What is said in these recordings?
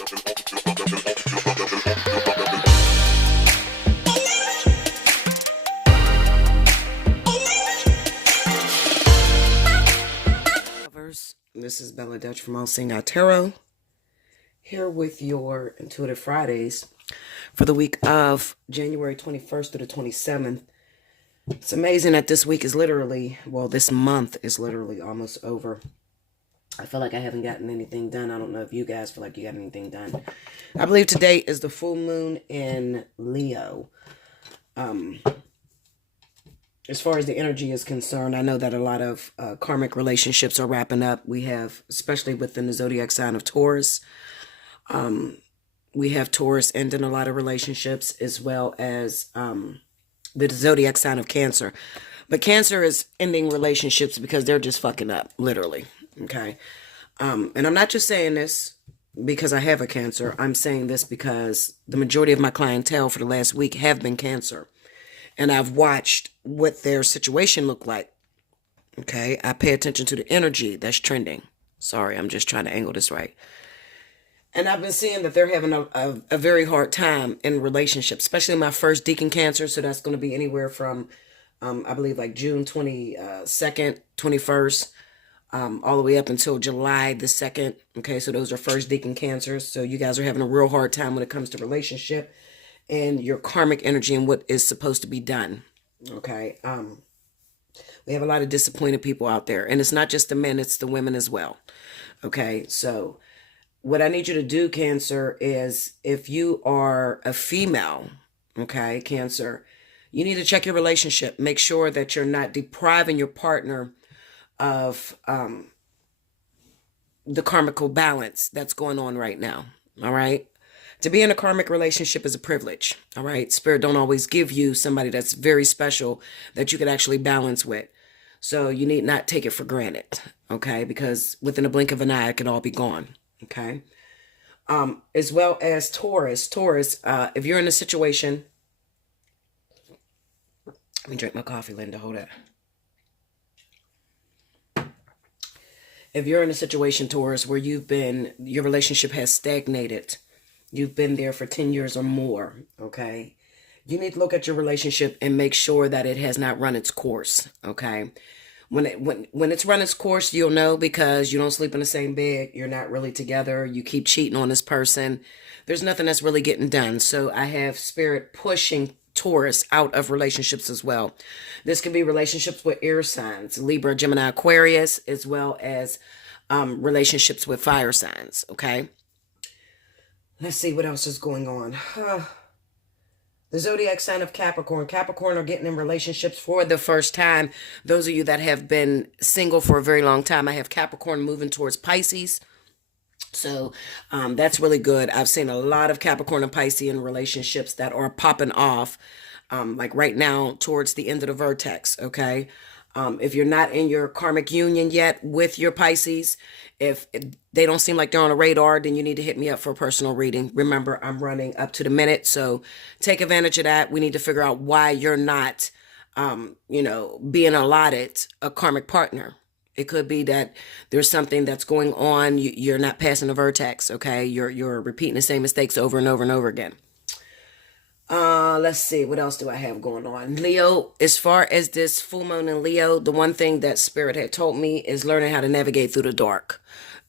This is Bella Dutch from Allseeingeyetarot, here with your Intuitive Fridays for the week of January 21st through the 27th. It's amazing that this week is literally, well, this month is literally almost over. I feel like I haven't gotten anything done. I don't know if you guys feel like you got anything done. I believe today is the full moon in Leo. As far as the energy is concerned, I know that a lot of karmic relationships are wrapping up. We have, especially within the zodiac sign of Taurus, we have Taurus ending a lot of relationships, as well as the zodiac sign of Cancer. But Cancer is ending relationships because they're just fucking up, literally. Okay. And I'm not just saying this because I have a Cancer. I'm saying this because the majority of my clientele for the last week have been Cancer. And I've watched what their situation looked like. Okay. I pay attention to the energy that's trending. Sorry, I'm just trying to angle this right. And I've been seeing that they're having a very hard time in relationships, especially my first deacon Cancer. So that's going to be anywhere from, I believe, like June 22nd, 21st, all the way up until July the 2nd. Okay. So those are first deacon Cancers. So you guys are having a real hard time when it comes to relationship and your karmic energy and what is supposed to be done. Okay. We have a lot of disappointed people out there, and it's not just the men, it's the women as well. Okay. So what I need you to do, Cancer, is if you are a female, okay, Cancer, you need to check your relationship. Make sure that you're not depriving your partner of the karmical balance that's going on right now. All right. To be in a karmic relationship is a privilege, all right? Spirit don't always give you somebody that's very special that you could actually balance with. So you need not take it for granted, okay? Because within a blink of an eye, it can all be gone, okay? As well as Taurus, if you're in a situation... Let me drink my coffee, Linda. Hold on. If you're in a situation, Taurus, where your relationship has stagnated, you've been there for 10 years or more, okay? You need to look at your relationship and make sure that it has not run its course, okay? When it's run its course, you'll know, because you don't sleep in the same bed, you're not really together, you keep cheating on this person. There's nothing that's really getting done. So I have Spirit pushing Taurus out of relationships as well. This can be relationships with air signs, Libra, Gemini, Aquarius, as well as relationships with fire signs, okay? Let's see what else is going on. The zodiac sign of Capricorn. Capricorn are getting in relationships for the first time. Those of you that have been single for a very long time, I have Capricorn moving towards Pisces. So that's really good. I've seen a lot of Capricorn and Pisces in relationships that are popping off, like right now towards the end of the vertex, okay? If you're not in your karmic union yet with your Pisces, if they don't seem like they're on a radar, then you need to hit me up for a personal reading. Remember, I'm running up to the minute, so take advantage of that. We need to figure out why you're not, being allotted a karmic partner. It could be that there's something that's going on. You're not passing the vertex, okay? You're repeating the same mistakes over and over and over again. Let's see. What else do I have going on? Leo, as far as this full moon in Leo, the one thing that Spirit had told me is learning how to navigate through the dark.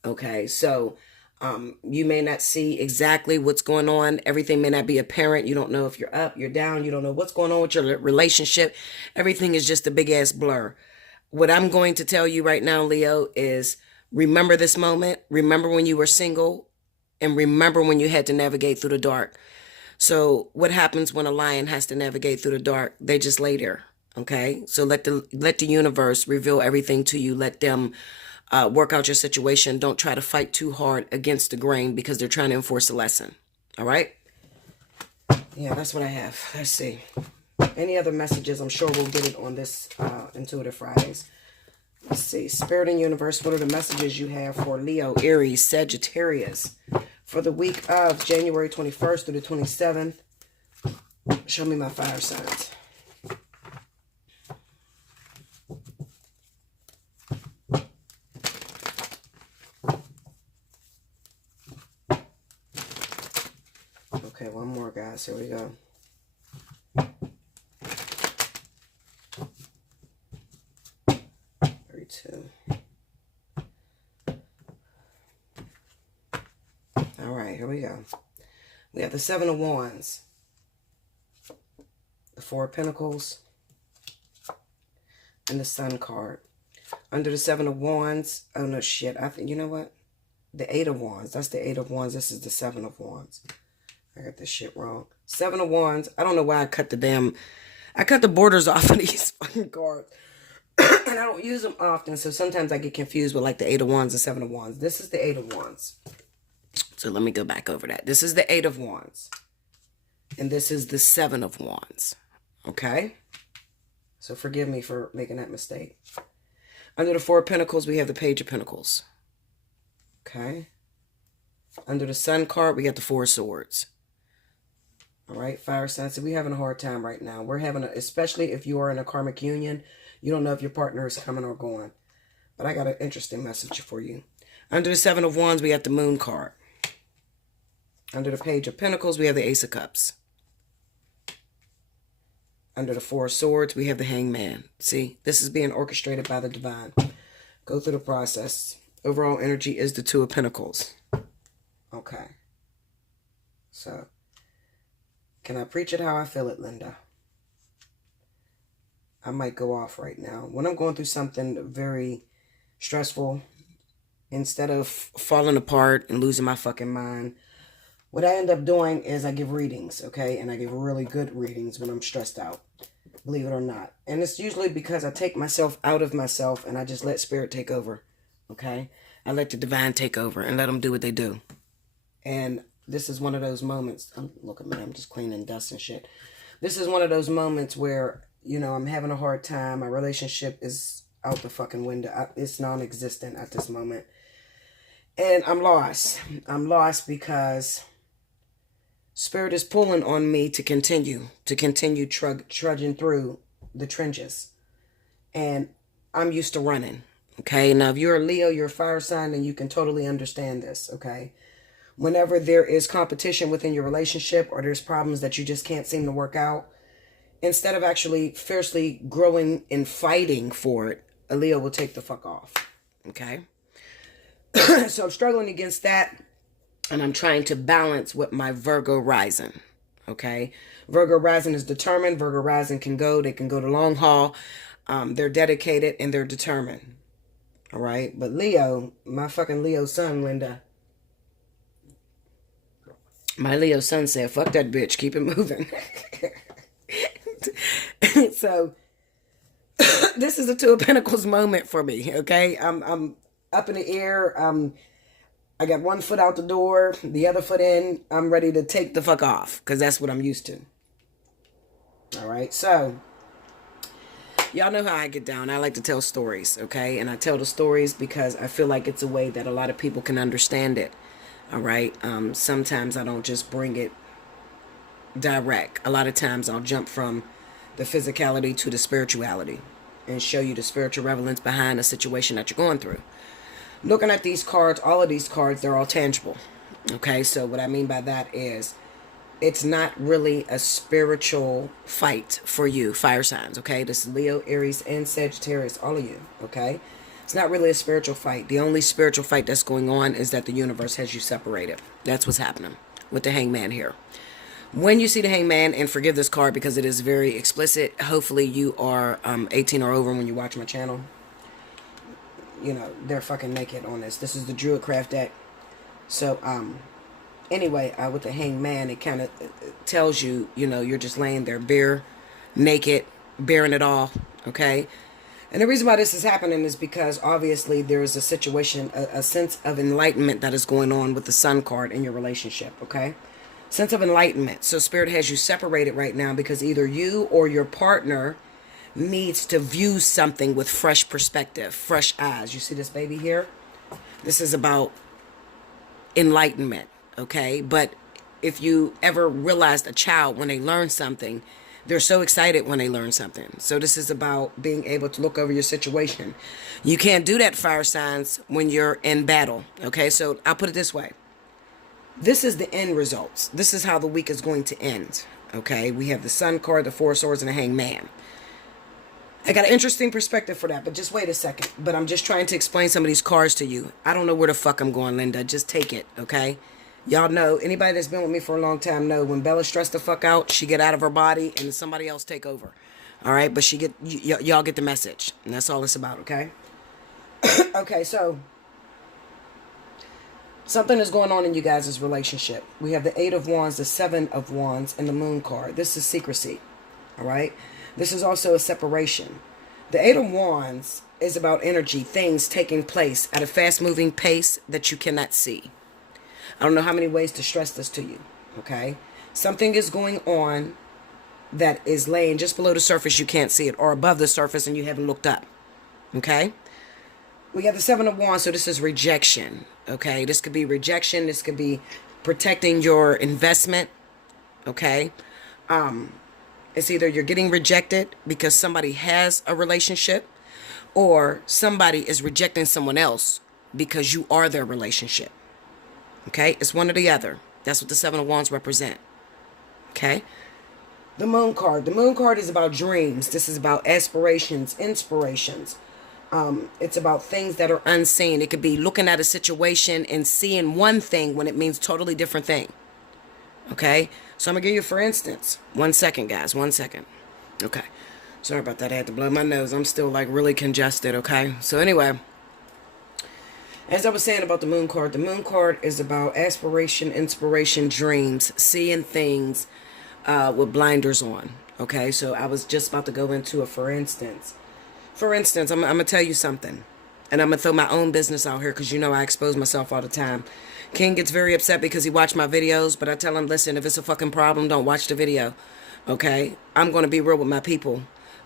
Okay. So, you may not see exactly what's going on. Everything may not be apparent. You don't know if you're up, you're down. You don't know what's going on with your relationship. Everything is just a big ass blur. What I'm going to tell you right now, Leo, is remember this moment. Remember when you were single, and remember when you had to navigate through the dark. So what happens when a lion has to navigate through the dark? They just lay there, okay? So let the universe reveal everything to you. Let them work out your situation. Don't try to fight too hard against the grain, because they're trying to enforce a lesson, all right? Yeah, that's what I have. Let's see. Any other messages? I'm sure we'll get it on this Intuitive Fridays. Let's see. Spirit and Universe, what are the messages you have for Leo, Aries, Sagittarius for the week of January 21st through the 27th? Show me my fire signs. Okay, one more, guys. Here we go. Two. All right, here we go. We have the Seven of Wands, the Four of Pentacles, and the Sun card. Under the Seven of Wands, oh no shit, I think, you know what? The Eight of Wands, that's the Eight of Wands. This is the Seven of Wands. I got this shit wrong. Seven of Wands, I don't know why I cut the borders off of these fucking cards. And I don't use them often, so sometimes I get confused with like the Eight of Wands and Seven of Wands. This is the Eight of Wands. So let me go back over that. This is the Eight of Wands. And this is the Seven of Wands. Okay? So forgive me for making that mistake. Under the Four of Pentacles, we have the Page of Pentacles. Okay? Under the Sun card, we got the Four of Swords. All right, fire signs. So we're having a hard time right now. We're having especially if you are in a karmic union, you don't know if your partner is coming or going. But I got an interesting message for you. Under the Seven of Wands, we have the Moon card. Under the Page of Pentacles, we have the Ace of Cups. Under the Four of Swords, we have the Hangman. See, this is being orchestrated by the divine. Go through the process. Overall energy is the Two of Pentacles. Okay. So, can I preach it how I feel it, Linda? I might go off right now. When I'm going through something very stressful, instead of falling apart and losing my fucking mind, what I end up doing is I give readings, okay? And I give really good readings when I'm stressed out, believe it or not. And it's usually because I take myself out of myself and I just let spirit take over, okay? I let the divine take over and let them do what they do. And this is one of those moments. Look at me, I'm just cleaning dust and shit. This is one of those moments where, you know, I'm having a hard time. My relationship is out the fucking window. It's non-existent at this moment. And I'm lost. I'm lost because spirit is pulling on me to continue trudging through the trenches. And I'm used to running. Okay, now if you're a Leo, you're a fire sign, and you can totally understand this, okay? Whenever there is competition within your relationship or there's problems that you just can't seem to work out, instead of actually fiercely growing and fighting for it, a Leo will take the fuck off, okay? So I'm struggling against that, and I'm trying to balance with my Virgo rising, okay? Virgo rising is determined. Virgo rising can go. They can go the long haul. They're dedicated, and they're determined, all right? But Leo, my fucking Leo sun, Linda, my Leo sun said, fuck that bitch, keep it moving. So this is a Two of Pentacles moment for me, okay? I'm up in the air. I got one foot out the door, the other foot in. I'm ready to take the fuck off because that's what I'm used to. All right, so y'all know how I get down. I like to tell stories, okay? And I tell the stories because I feel like it's a way that a lot of people can understand it. All right. Sometimes I don't just bring it direct. A lot of times I'll jump from the physicality to the spirituality and show you the spiritual relevance behind the situation that you're going through. Looking at these cards, all of these cards, they're all tangible. Okay. So what I mean by that is it's not really a spiritual fight for you, fire signs. Okay. This is Leo, Aries, and Sagittarius, all of you. Okay. It's not really a spiritual fight. The only spiritual fight that's going on is that the universe has you separated. That's what's happening with the Hangman here. When you see the Hangman, and forgive this card because it is very explicit. Hopefully you are 18 or over when you watch my channel. You know, they're fucking naked on this. This is the Druidcraft deck. So, anyway, with the Hangman, it kind of tells you, you know, you're just laying there bare, naked, bearing it all, okay? And the reason why this is happening is because obviously there is a situation, a sense of enlightenment that is going on with the Sun card in your relationship, okay? Sense of enlightenment. So Spirit has you separated right now because either you or your partner needs to view something with fresh perspective, fresh eyes. You see this baby here? This is about enlightenment, okay? But if you ever realized a child, when they learn something, they're so excited when they learn something. So this is about being able to look over your situation. You can't do that, fire signs, when you're in battle. Okay, so I'll put it this way. This is the end results. This is how the week is going to end. Okay, we have the Sun card, the Four of Swords, and the Hanged Man. I got an interesting perspective for that, but just wait a second. But I'm just trying to explain some of these cards to you. I don't know where the fuck I'm going, Linda. Just take it, okay? Y'all know, anybody that's been with me for a long time know when Bella's stressed the fuck out, she get out of her body and somebody else take over. All right, but y'all get the message. And that's all it's about, okay? Okay, so something is going on in you guys' relationship. We have the Eight of Wands, the Seven of Wands, and the Moon card. This is secrecy, all right? This is also a separation. The Eight of Wands is about energy, things taking place at a fast-moving pace that you cannot see. I don't know how many ways to stress this to you, okay? Something is going on that is laying just below the surface, you can't see it, or above the surface and you haven't looked up, okay? We got the Seven of Wands, so this is rejection, okay? This could be rejection. This could be protecting your investment, okay? It's either you're getting rejected because somebody has a relationship or somebody is rejecting someone else because you are their relationship, okay? It's one or the other. That's what the Seven of Wands represent, okay? The Moon card. The Moon card is about dreams. This is about aspirations, inspirations. It's about things that are unseen. It could be looking at a situation and seeing one thing when it means totally different thing. Okay? So I'm going to give you, for instance, 1 second, guys. 1 second. Okay. Sorry about that. I had to blow my nose. I'm still like really congested. Okay? So anyway, as I was saying about the Moon card is about aspiration, inspiration, dreams, seeing things with blinders on. Okay? So I was just about to go into a for instance. For instance, I'm going to tell you something. And I'm going to throw my own business out here because you know I expose myself all the time. King gets very upset because he watched my videos, but I tell him, listen, if it's a fucking problem, don't watch the video. Okay? I'm going to be real with my people.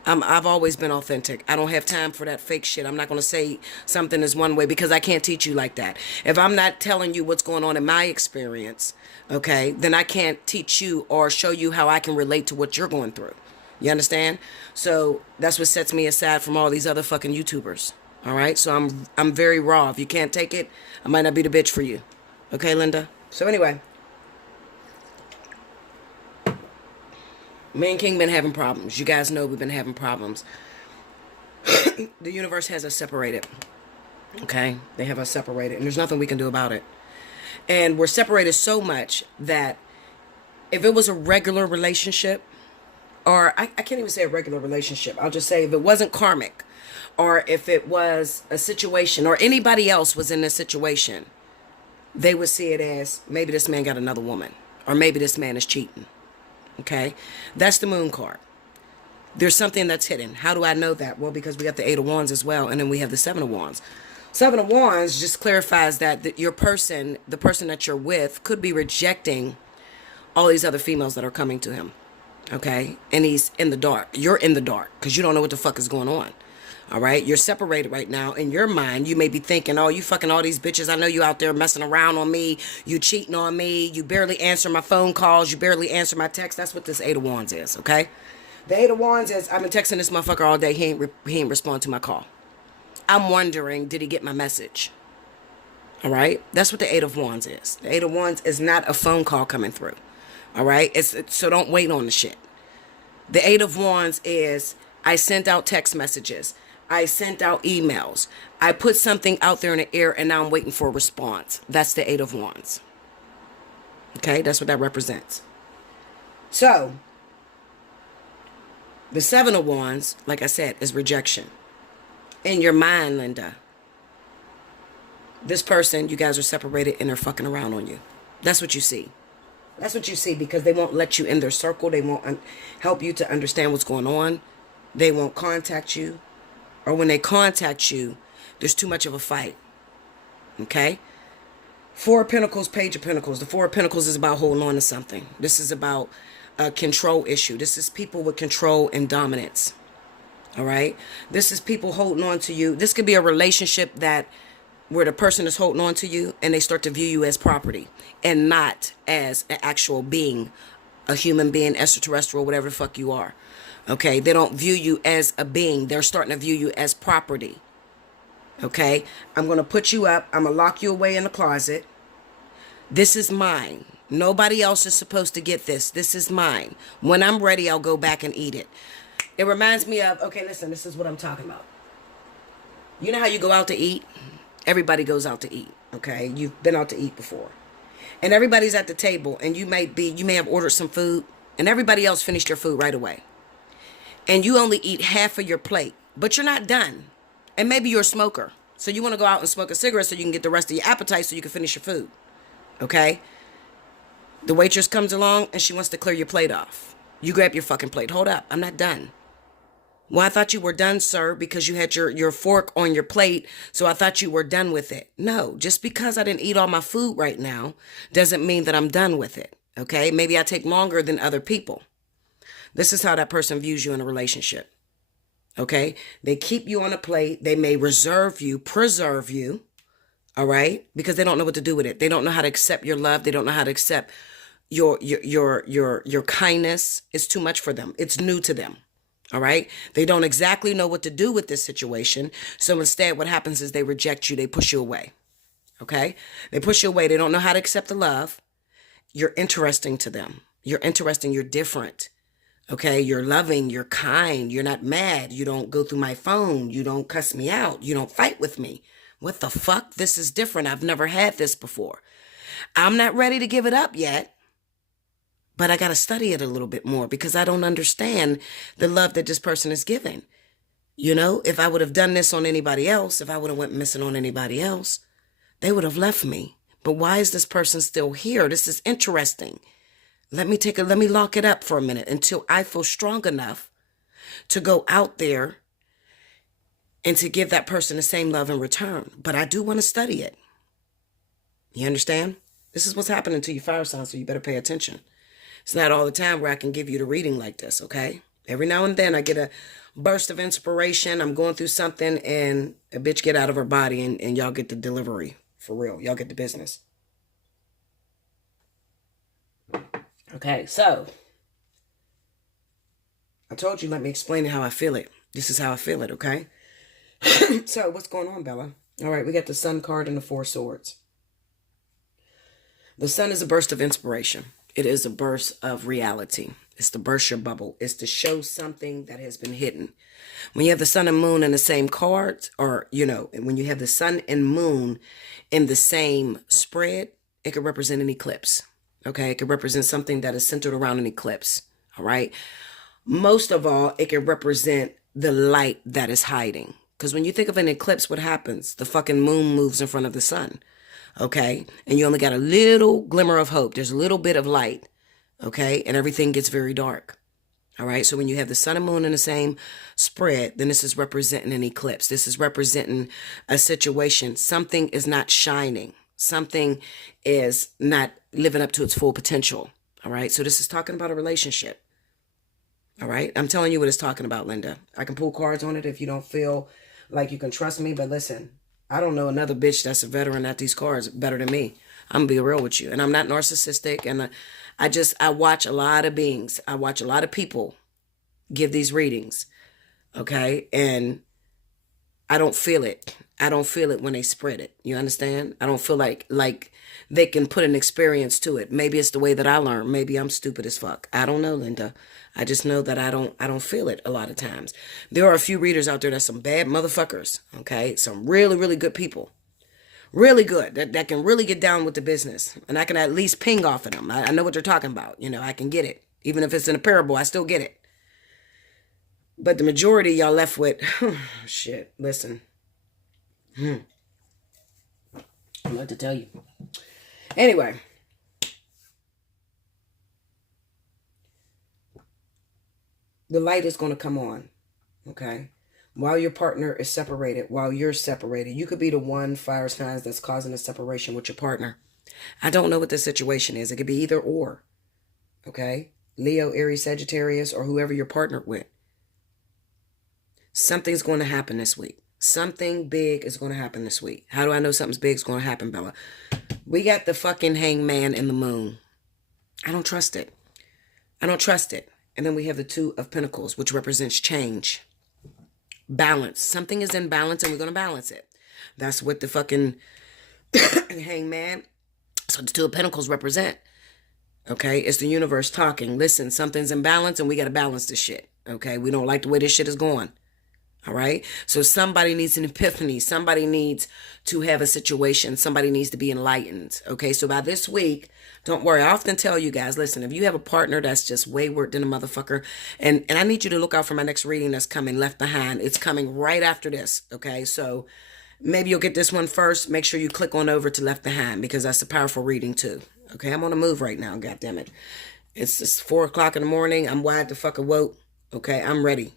I've always been authentic. I don't have time for that fake shit. I'm not going to say something is one way because I can't teach you like that. If I'm not telling you what's going on in my experience, okay, then I can't teach you or show you how I can relate to what you're going through. You understand? So that's what sets me aside from all these other fucking YouTubers. All right? So I'm very raw. If you can't take it, I might not be the bitch for you. Okay, Linda? So anyway, me and King been having problems. You guys know we've been having problems. The universe has us separated. Okay? They have us separated. And there's nothing we can do about it. And we're separated so much that if it was a regular relationship, or I can't even say a regular relationship. I'll just say if it wasn't karmic, or if it was a situation, or anybody else was in this situation, they would see it as maybe this man got another woman, or maybe this man is cheating. Okay? That's the Moon card. There's something that's hidden. How do I know that? Well, because we got the Eight of Wands as well, and then we have the Seven of Wands. Seven of Wands just clarifies that your person, the person that you're with, could be rejecting all these other females that are coming to him. Okay? And he's in the dark. You're in the dark because you don't know what the fuck is going on. All right? You're separated right now. In your mind, you may be thinking, oh, you fucking all these bitches. I know you out there messing around on me. You cheating on me. You barely answer my phone calls. You barely answer my texts. That's what this Eight of Wands is, okay? The Eight of Wands is, I've been texting this motherfucker all day. He ain't respond to my call. I'm wondering, did he get my message? All right? That's what the Eight of Wands is. The Eight of Wands is not a phone call coming through. All right? So don't wait on the shit. The Eight of Wands is, I sent out text messages. I sent out emails. I put something out there in the air and now I'm waiting for a response. That's the Eight of Wands. Okay? That's what that represents. So, the Seven of Wands, like I said, is rejection. In your mind, Linda, this person, you guys are separated and they're fucking around on you. That's what you see. That's what you see because they won't let you in their circle. They won't help you to understand what's going on. They won't contact you. Or when they contact you, there's too much of a fight. Okay? Four of Pentacles, Page of Pentacles. The Four of Pentacles is about holding on to something. This is about a control issue. This is people with control and dominance. All right? This is people holding on to you. This could be a relationship that where the person is holding on to you and they start to view you as property and not as an actual being, a human being, extraterrestrial, whatever the fuck you are. Okay? They don't view you as a being. They're starting to view you as property. Okay? I'm going to put you up. I'm going to lock you away in the closet. This is mine. Nobody else is supposed to get this. This is mine. When I'm ready, I'll go back and eat it. It reminds me of, okay, listen, this is what I'm talking about. You know how you go out to eat? Everybody goes out to eat, okay? You've been out to eat before. And everybody's at the table, and you may have ordered some food, and everybody else finished your food right away. And you only eat half of your plate, but you're not done. And maybe you're a smoker. So you want to go out and smoke a cigarette so you can get the rest of your appetite so you can finish your food. Okay? The waitress comes along and she wants to clear your plate off. You grab your fucking plate. Hold up. I'm not done. Well, I thought you were done, sir, because you had your fork on your plate, so I thought you were done with it. No, just because I didn't eat all my food right now doesn't mean that I'm done with it. Okay? Maybe I take longer than other people. This is how that person views you in a relationship. Okay? They keep you on a plate. They may preserve you. All right? Because they don't know what to do with it. They don't know how to accept your love. They don't know how to accept your kindness. It's too much for them. It's new to them. All right? They don't exactly know what to do with this situation. So instead, what happens is they reject you. They push you away. Okay? They push you away. They don't know how to accept the love. You're interesting to them. You're interesting. You're different. Okay? You're loving. You're kind. You're not mad. You don't go through my phone. You don't cuss me out. You don't fight with me. What the fuck? This is different. I've never had this before. I'm not ready to give it up yet. But I got to study it a little bit more because I don't understand the love that this person is giving. You know, if I would have done this on anybody else, if I would have went missing on anybody else, they would have left me. But why is this person still here? This is interesting. Let me lock it up for a minute until I feel strong enough to go out there and to give that person the same love in return. But I do want to study it. You understand? This is what's happening to your fire sign, so you better pay attention. It's not all the time where I can give you the reading like this, okay? Every now and then I get a burst of inspiration. I'm going through something and a bitch get out of her body and y'all get the delivery. For real. Y'all get the business. Okay, so I told you, let me explain how I feel it. This is how I feel it, okay? So what's going on, Bella? All right, we got the Sun card and the Four Swords. The Sun is a burst of inspiration. It is a burst of reality. It's to burst your bubble. It's to show something that has been hidden. When you have the sun and moon in the same cards, or, you know, when you have the sun and moon in the same spread, it could represent an eclipse. Okay? It could represent something that is centered around an eclipse. All right? Most of all, it can represent the light that is hiding. Because when you think of an eclipse, what happens? The fucking moon moves in front of the sun. Okay? And you only got a little glimmer of hope. There's a little bit of light. Okay? And everything gets very dark. All right? So when you have the sun and moon in the same spread, then this is representing an eclipse. This is representing a situation. Something is not shining. Something is not living up to its full potential. All right? So this is talking about a relationship. All right? I'm telling you what it's talking about, Linda. I can pull cards on it if you don't feel like you can trust me. But listen, I don't know another bitch that's a veteran at these cards better than me. I'm going to be real with you. And I'm not narcissistic. And I watch a lot of beings. I watch a lot of people give these readings. Okay? And I don't feel it. I don't feel it when they spread it. You understand? I don't feel like they can put an experience to it. Maybe it's the way that I learn. Maybe I'm stupid as fuck. I don't know, Linda. I just know that I don't feel it a lot of times. There are a few readers out there that's some bad motherfuckers. Okay? Some really, really good people. Really good. That can really get down with the business. And I can at least ping off of them. I know what they're talking about. You know, I can get it. Even if it's in a parable, I still get it. But the majority y'all left with, shit, listen. I'm about to tell you. Anyway. The light is going to come on. Okay? While your partner is separated, while you're separated, you could be the one fire signs that's causing a separation with your partner. I don't know what the situation is. It could be either or. Okay? Leo, Aries, Sagittarius, or whoever you're partnered with. Something's going to happen this week. Something big is going to happen this week. How do I know something's big is going to happen, Bella? We got the fucking hangman in the moon. I don't trust it. I don't trust it. And then we have the Two of Pentacles, which represents change. Balance. Something is in balance and we're going to balance it. That's what the fucking hangman is So the Two of Pentacles represent. Okay, it's the universe talking. Listen, something's imbalanced and we got to balance this shit. Okay, we don't like the way this shit is going. All right, so somebody needs an epiphany. Somebody needs to have a situation. Somebody needs to be enlightened. Okay, so by this week, don't worry. I often tell you guys, listen, if you have a partner that's just wayward than a motherfucker, and I need you to look out for my next reading that's coming, Left Behind. It's coming right after this. Okay, so maybe you'll get this one first. Make sure you click on over to Left Behind because that's a powerful reading too. Okay, I'm on the move right now. God damn it. It's just 4 o'clock in the morning. I'm wide the fuck awoke. Okay, I'm ready.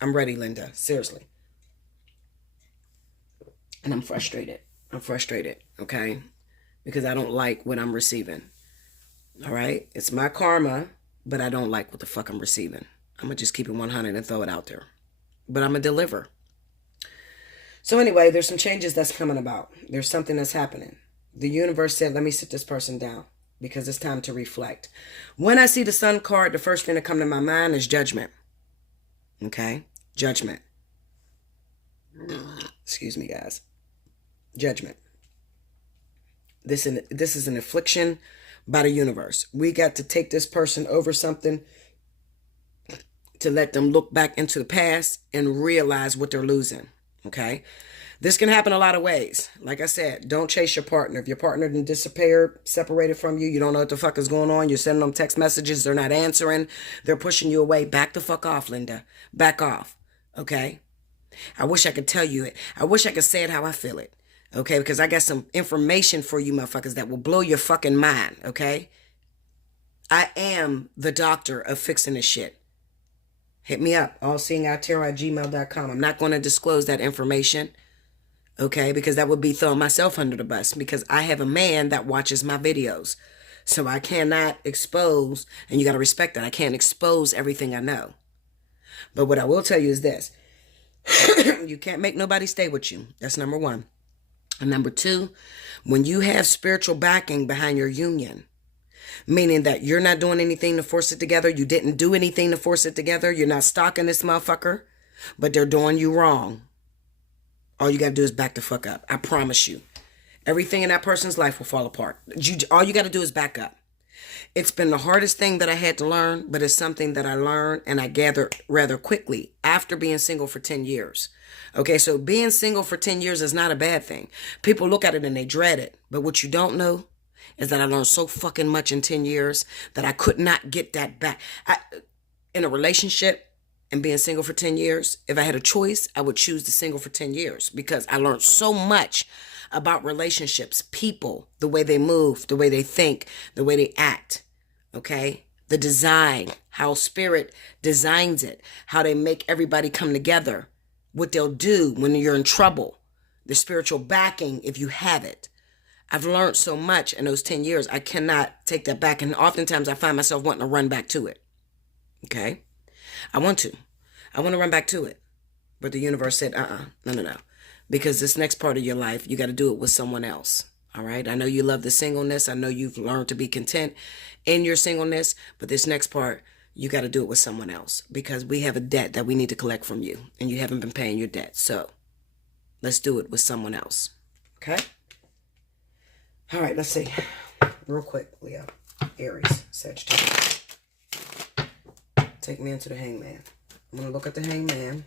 I'm ready, Linda. Seriously. And I'm frustrated. I'm frustrated, okay? Because I don't like what I'm receiving. All right? It's my karma, but I don't like what the fuck I'm receiving. I'm going to just keep it 100 and throw it out there. But I'm going to deliver. So anyway, there's some changes that's coming about. There's something that's happening. The universe said, let me sit this person down because it's time to reflect. When I see the Sun card, the first thing that comes to my mind is judgment. Okay? Judgment. Excuse me, guys. Judgment. This is an affliction by the universe. We got to take this person over something to let them look back into the past and realize what they're losing. Okay? This can happen a lot of ways. Like I said, don't chase your partner. If your partner didn't disappear, separated from you, you don't know what the fuck is going on. You're sending them text messages. They're not answering. They're pushing you away. Back the fuck off, Linda. Back off. Okay? I wish I could tell you it. I wish I could say it how I feel it. Okay? Because I got some information for you motherfuckers that will blow your fucking mind. Okay? I am the doctor of fixing this shit. Hit me up. Allseeingeyetarot@gmail.com. I'm not going to disclose that information. Okay, because that would be throwing myself under the bus because I have a man that watches my videos. So I cannot expose, and you got to respect that. I can't expose everything I know. But what I will tell you is this. You can't make nobody stay with you. That's number one. And number two, when you have spiritual backing behind your union, meaning that you're not doing anything to force it together. You didn't do anything to force it together. You're not stalking this motherfucker, but they're doing you wrong. All you got to do is back the fuck up. I promise you. Everything in that person's life will fall apart. All you got to do is back up. It's been the hardest thing that I had to learn, but it's something that I learned and I gathered rather quickly after being single for 10 years. Okay, so being single for 10 years is not a bad thing. People look at it and they dread it. But what you don't know is that I learned so fucking much in 10 years that I could not get that back. In a relationship, and being single for 10 years, if I had a choice, I would choose the single for 10 years because I learned so much about relationships, people, the way they move, the way they think, the way they act, okay? The design, how spirit designs it, how they make everybody come together, what they'll do when you're in trouble, the spiritual backing if you have it. I've learned so much in those 10 years, I cannot take that back. And oftentimes I find myself wanting to run back to it, okay? I want to run back to it. But the universe said, no. Because this next part of your life, you got to do it with someone else. All right? I know you love the singleness. I know you've learned to be content in your singleness. But this next part, you got to do it with someone else. Because we have a debt that we need to collect from you. And you haven't been paying your debt. So let's do it with someone else. Okay? All right, let's see. Real quick, Leo. Aries, Sagittarius. Take me into the Hangman. I'm going to look at the Hangman.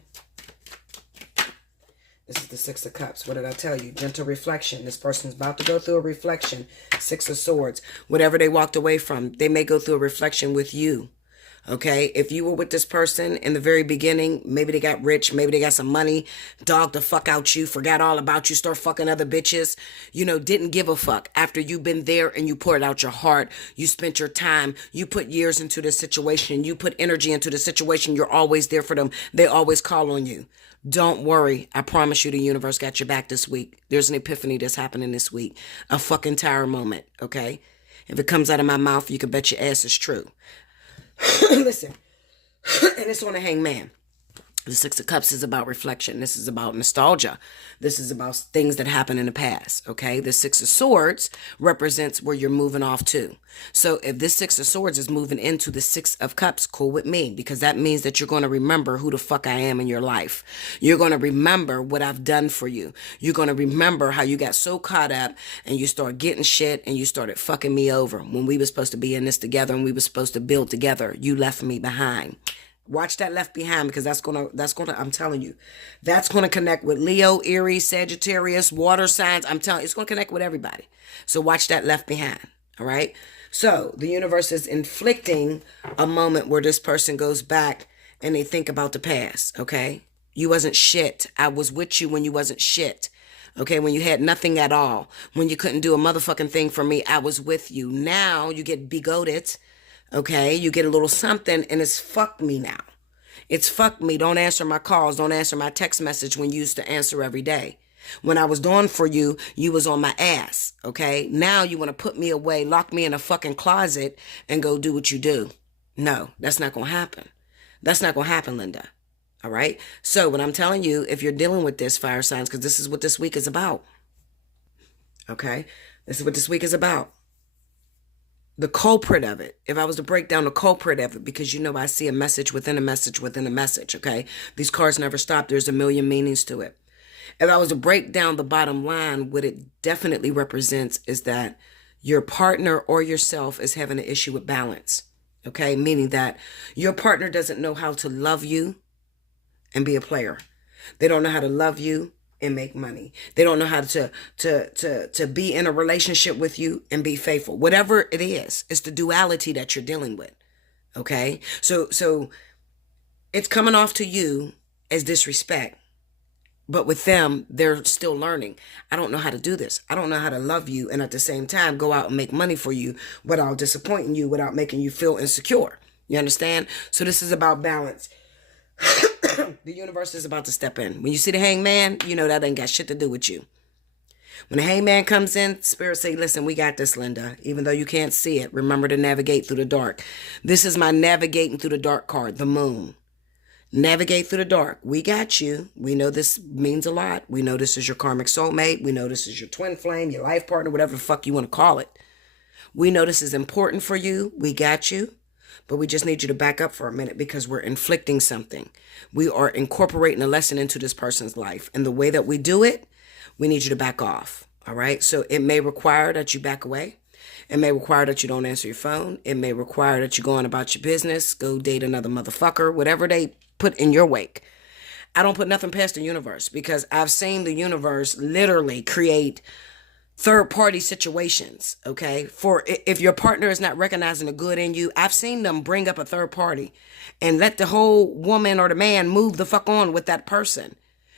This is the Six of Cups. What did I tell you? Gentle reflection. This person's about to go through a reflection. Six of Swords. Whatever they walked away from, they may go through a reflection with you. Okay? If you were with this person in the very beginning, maybe they got rich, maybe they got some money, dogged the fuck out you, forgot all about you, start fucking other bitches, didn't give a fuck. After you've been there and you poured out your heart, you spent your time, you put years into this situation, you put energy into the situation, you're always there for them. They always call on you. Don't worry. I promise you the universe got your back this week. There's an epiphany that's happening this week. A fucking tower moment, okay? If it comes out of my mouth, you can bet your ass it's true. Listen, and it's on the Hangman. The Six of Cups is about reflection. This is about nostalgia. This is about things that happened in the past, okay? The Six of Swords represents where you're moving off to. So if this Six of Swords is moving into the Six of Cups, cool with me, because that means that you're going to remember who the fuck I am in your life. You're going to remember what I've done for you. You're going to remember how you got so caught up and you started getting shit and you started fucking me over. When we were supposed to be in this together and we were supposed to build together, you left me behind. Watch that left behind, because that's gonna, I'm telling you, that's gonna connect with Leo, Aries, Sagittarius, water signs. I'm telling you, it's gonna connect with everybody. So watch that left behind. All right. So the universe is inflicting a moment where this person goes back and they think about the past. Okay. You wasn't shit. I was with you when you wasn't shit. Okay, when you had nothing at all, when you couldn't do a motherfucking thing for me, I was with you. Now you get bigoted. Okay, you get a little something and it's fuck me now. It's fuck me. Don't answer my calls. Don't answer my text message when you used to answer every day. When I was doing for you, you was on my ass. Okay, now you want to put me away, lock me in a fucking closet and go do what you do. No, that's not going to happen. That's not going to happen, Linda. All right. So what I'm telling you, if you're dealing with this, fire signs, because this is what this week is about. Okay, this is what this week is about. The culprit of it, if I was to break down the culprit of it, because you know I see a message within a message within a message, okay? These cards never stop. There's a million meanings to it. If I was to break down the bottom line, what it definitely represents is that your partner or yourself is having an issue with balance, okay? Meaning that your partner doesn't know how to love you and be a player. They don't know how to love you and make money. They don't know how to be in a relationship with you and be faithful. Whatever it is, it's the duality that you're dealing with. Okay? So it's coming off to you as disrespect. But with them, they're still learning. I don't know how to do this. I don't know how to love you and at the same time go out and make money for you without disappointing you, without making you feel insecure. You understand? So this is about balance. The universe is about to step in. When you see the hangman, you know that ain't got shit to do with you. When the hangman comes in, spirit say, listen, we got this, Linda. Even though you can't see it, remember to navigate through the dark. This is my navigating through the dark card, the moon. Navigate through the dark. We got you. We know this means a lot. We know this is your karmic soulmate. We know this is your twin flame, your life partner, whatever the fuck you want to call it. We know this is important for you. We got you. But we just need you to back up for a minute because we're inflicting something. We are incorporating a lesson into this person's life. And the way that we do it, we need you to back off. All right. So it may require that you back away. It may require that you don't answer your phone. It may require that you go on about your business, go date another motherfucker, whatever they put in your wake. I don't put nothing past the universe because I've seen the universe literally create third-party situations, okay? For if your partner is not recognizing the good in you, I've seen them bring up a third party and let the whole woman or the man move the fuck on with that person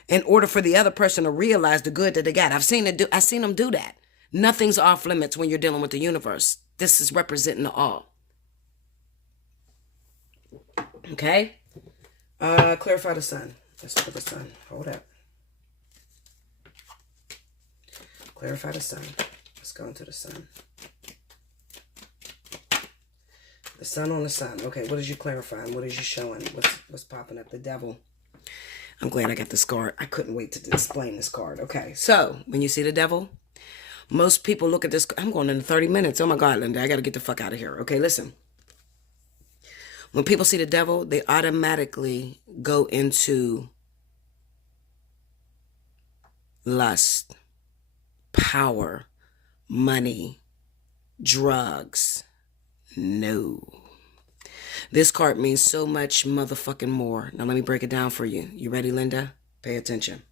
in order for the other person to realize the good that they got. I've seen them do that. Nothing's off limits when you're dealing with the universe. This is representing the all. Okay? Clarify the sun. Let's look at the sun. Hold up. Clarify the sun. Let's go into the sun. The sun on the sun. Okay, what is you clarifying? What is you showing? What's popping up? The devil. I'm glad I got this card. I couldn't wait to explain this card. Okay, so when you see the devil, most people look at this. I'm going into 30 minutes. Oh my God, Linda, I got to get the fuck out of here. Okay, listen. When people see the devil, they automatically go into lust, power, money, drugs. No. This card means so much motherfucking more. Now let me break it down for you. You ready, Linda? Pay attention.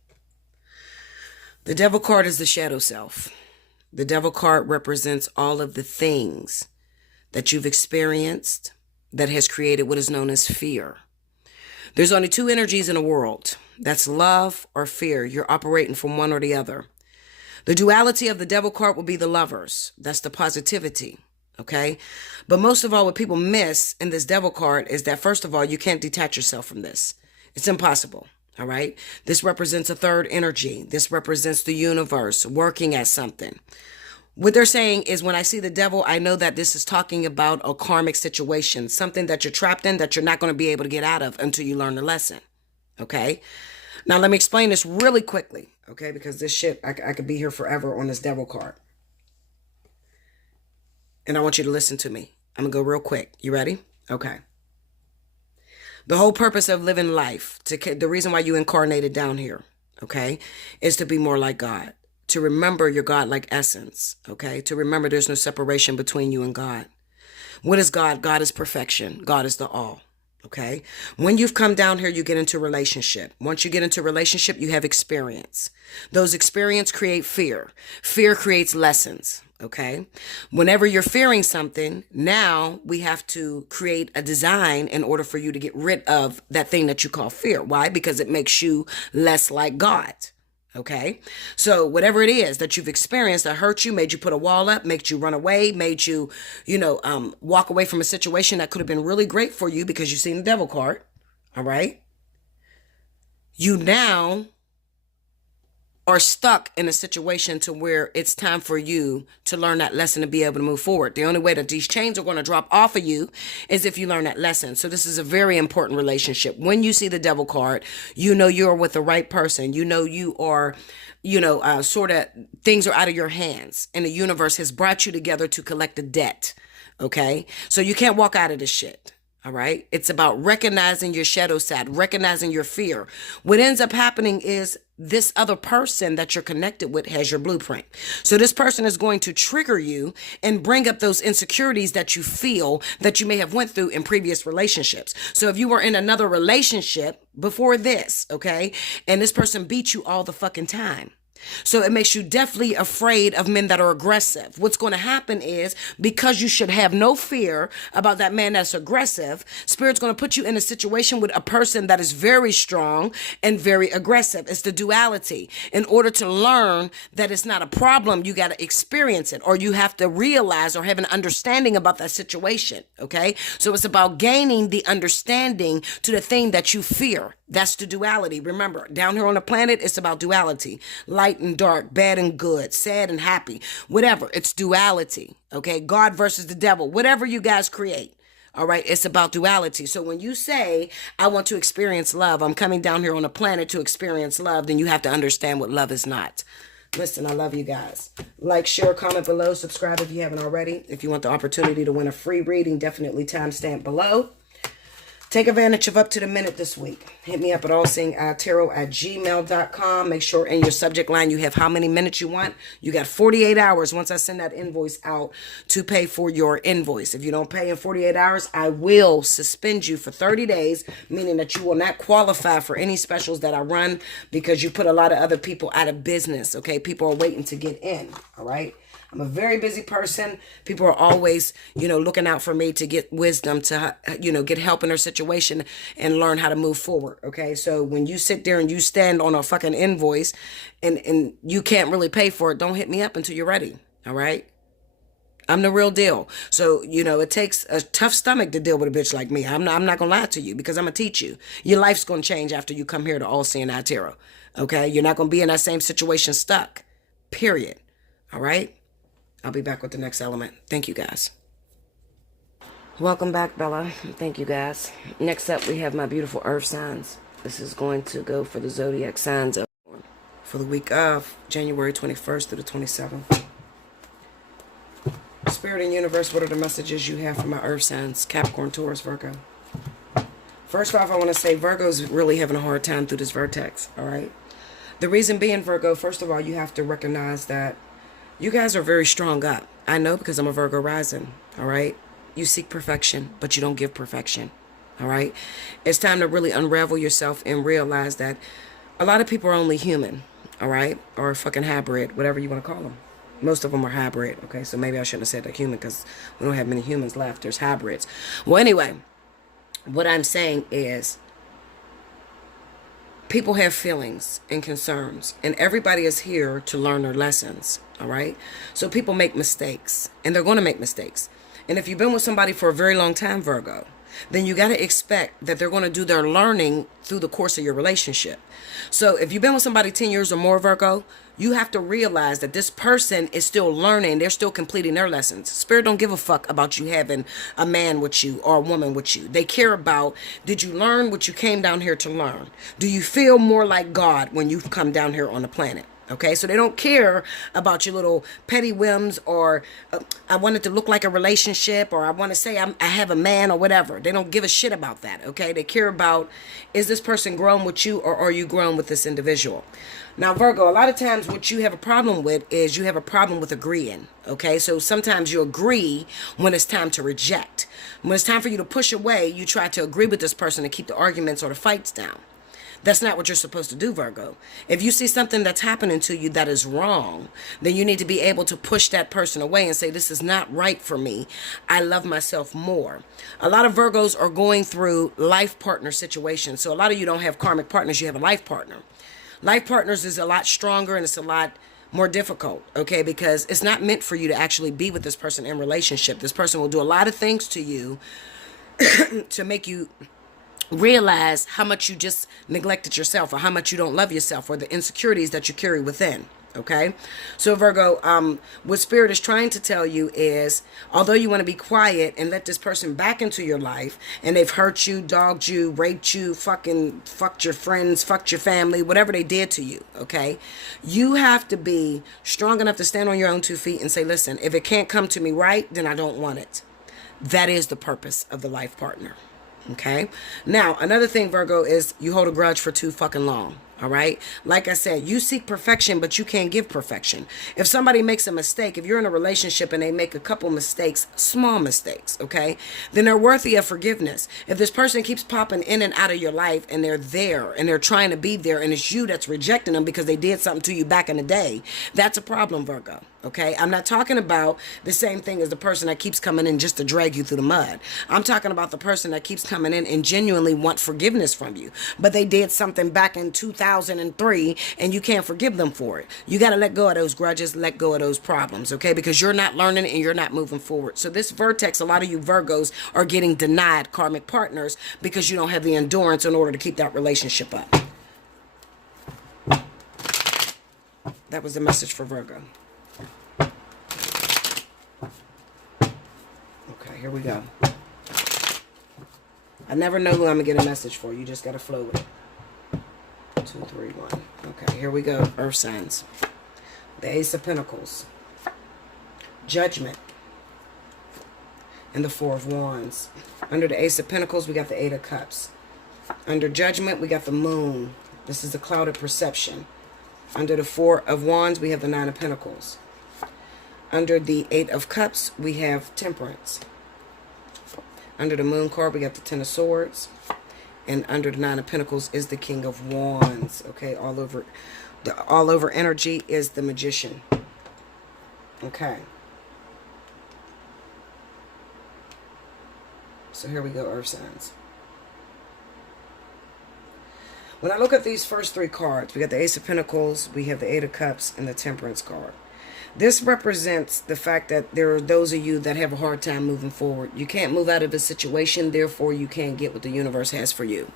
The devil card is the shadow self. The devil card represents all of the things that you've experienced that has created what is known as fear. There's only two energies in the world. That's love or fear. You're operating from one or the other. The duality of the devil card will be the lovers. That's the positivity. Okay? But most of all, what people miss in this devil card is that, first of all, you can't detach yourself from this. It's impossible. All right? This represents a third energy. This represents the universe working at something. What they're saying is when I see the devil, I know that this is talking about a karmic situation, something that you're trapped in that you're not going to be able to get out of until you learn the lesson. Okay. Now, let me explain this really quickly. Okay. Because this shit, I could be here forever on this devil card. And I want you to listen to me. I'm going to go real quick. You ready? Okay. The whole purpose of living life, the reason why you incarnated down here, okay, is to be more like God. To remember your God-like essence, okay? To remember there's no separation between you and God. What is God? God is perfection. God is the all, okay? When you've come down here, you get into relationship. Once you get into relationship, you have experience. Those experiences create fear. Fear creates lessons, okay? Whenever you're fearing something, now we have to create a design in order for you to get rid of that thing that you call fear. Why? Because it makes you less like God. Okay, so whatever it is that you've experienced that hurt you, made you put a wall up, made you run away, made you, walk away from a situation that could have been really great for you because you've seen the devil card. All right. You now are stuck in a situation to where it's time for you to learn that lesson to be able to move forward. The only way that these chains are going to drop off of you is if you learn that lesson. So this is a very important relationship. When you see the devil card, you know you're with the right person. You know you are, sort of things are out of your hands and the universe has brought you together to collect a debt. Okay. So you can't walk out of this shit. All right. It's about recognizing your shadow side, recognizing your fear. What ends up happening is this other person that you're connected with has your blueprint. So this person is going to trigger you and bring up those insecurities that you feel that you may have went through in previous relationships. So if you were in another relationship before this, okay, and this person beat you all the fucking time. So it makes you definitely afraid of men that are aggressive. What's going to happen is because you should have no fear about that man that's aggressive, Spirit's going to put you in a situation with a person that is very strong and very aggressive. It's the duality. In order to learn that it's not a problem, you got to experience it or you have to realize or have an understanding about that situation. Okay. So it's about gaining the understanding to the thing that you fear. That's the duality. Remember, down here on the planet, it's about duality. Light and dark, bad and good, sad and happy, whatever. It's duality. Okay. God versus the devil, whatever you guys create. All right. It's about duality. So when you say, I want to experience love, I'm coming down here on the planet to experience love, then you have to understand what love is not. Listen, I love you guys. Like, share, comment below, subscribe if you haven't already. If you want the opportunity to win a free reading, definitely timestamp below. Take advantage of up to the minute this week. Hit me up at allseeingeyetarot@gmail.com. Make sure in your subject line you have how many minutes you want. You got 48 hours once I send that invoice out to pay for your invoice. If you don't pay in 48 hours, I will suspend you for 30 days, meaning that you will not qualify for any specials that I run because you put a lot of other people out of business, okay? People are waiting to get in, all right? I'm a very busy person. People are always, looking out for me to get wisdom, to, get help in their situation and learn how to move forward. Okay. So when you sit there and you stand on a fucking invoice and you can't really pay for it, don't hit me up until you're ready. All right. I'm the real deal. So, it takes a tough stomach to deal with a bitch like me. I'm not going to lie to you because I'm going to teach you. Your life's going to change after you come here to Allseeingeyetarot. Okay. You're not going to be in that same situation stuck. Period. All right. I'll be back with the next element. Thank you, guys. Welcome back, Bella. Thank you, guys. Next up, we have my beautiful earth signs. This is going to go for the zodiac signs for the week of January 21st through the 27th. Spirit and universe, what are the messages you have for my earth signs? Capricorn, Taurus, Virgo. First off, I want to say Virgo's really having a hard time through this vertex, all right? The reason being, Virgo, first of all, you have to recognize that you guys are very strong up. I know because I'm a Virgo rising, all right? You seek perfection, but you don't give perfection, all right? It's time to really unravel yourself and realize that a lot of people are only human, all right? Or fucking hybrid, whatever you want to call them. Most of them are hybrid, okay? So maybe I shouldn't have said that human because we don't have many humans left. There's hybrids. Well, anyway, what I'm saying is people have feelings and concerns, and everybody is here to learn their lessons, all right? So people make mistakes, and they're going to make mistakes. And if you've been with somebody for a very long time, Virgo, then you got to expect that they're going to do their learning through the course of your relationship. So if you've been with somebody 10 years or more, Virgo, You have to realize that this person is still learning. They're still completing their lessons. Spirit don't give a fuck about you having a man with you or a woman with you. They care about, did you learn what you came down here to learn? Do you feel more like God when you've come down here on the planet? Okay, so they don't care about your little petty whims or I want it to look like a relationship or I want to say I have a man or whatever. They don't give a shit about that, okay? They care about, is this person grown with you or are you grown with this individual? Now, Virgo, a lot of times what you have a problem with is you have a problem with agreeing, okay? So sometimes you agree when it's time to reject. When it's time for you to push away, you try to agree with this person to keep the arguments or the fights down. That's not what you're supposed to do, Virgo. If you see something that's happening to you that is wrong, then you need to be able to push that person away and say, this is not right for me. I love myself more. A lot of Virgos are going through life partner situations. So a lot of you don't have karmic partners. You have a life partner. Life partners is a lot stronger and it's a lot more difficult, okay? Because it's not meant for you to actually be with this person in relationship. This person will do a lot of things to you to make you realize how much you just neglected yourself or how much you don't love yourself or the insecurities that you carry within. Okay, so Virgo, what Spirit is trying to tell you is, although you want to be quiet and let this person back into your life and they've hurt you, dogged you, raped you, fucking fucked your friends, fucked your family, whatever they did to you, okay, you have to be strong enough to stand on your own 2 feet and say, listen, if it can't come to me right, then I don't want it. That is the purpose of the life partner. Okay. Now, another thing, Virgo, is you hold a grudge for too fucking long. All right. Like I said, you seek perfection, but you can't give perfection. If somebody makes a mistake, if you're in a relationship and they make a couple mistakes, small mistakes, okay, then they're worthy of forgiveness. If this person keeps popping in and out of your life and they're there and they're trying to be there and it's you that's rejecting them because they did something to you back in the day, that's a problem, Virgo. Okay, I'm not talking about the same thing as the person that keeps coming in just to drag you through the mud. I'm talking about the person that keeps coming in and genuinely want forgiveness from you. But they did something back in 2003 and you can't forgive them for it. You got to let go of those grudges, let go of those problems, okay? Because you're not learning and you're not moving forward. So this vertex, a lot of you Virgos are getting denied karmic partners because you don't have the endurance in order to keep that relationship up. That was the message for Virgo. Okay, here we go. I never know who I'm going to get a message for. You just got to flow with it. 2, 3, 1. Okay, here we go. Earth signs. The Ace of Pentacles. Judgment. And the Four of Wands. Under the Ace of Pentacles, we got the Eight of Cups. Under Judgment, we got the Moon. This is the clouded perception. Under the Four of Wands, we have the Nine of Pentacles. Under the Eight of Cups, we have Temperance. Under the Moon card, we got the Ten of Swords. And under the Nine of Pentacles is the King of Wands. Okay, all over energy is the Magician. Okay. So here we go, Earth signs. When I look at these first 3 cards, we got the Ace of Pentacles, we have the Eight of Cups, and the Temperance card. This represents the fact that there are those of you that have a hard time moving forward. You can't move out of the situation, therefore you can't get what the universe has for you.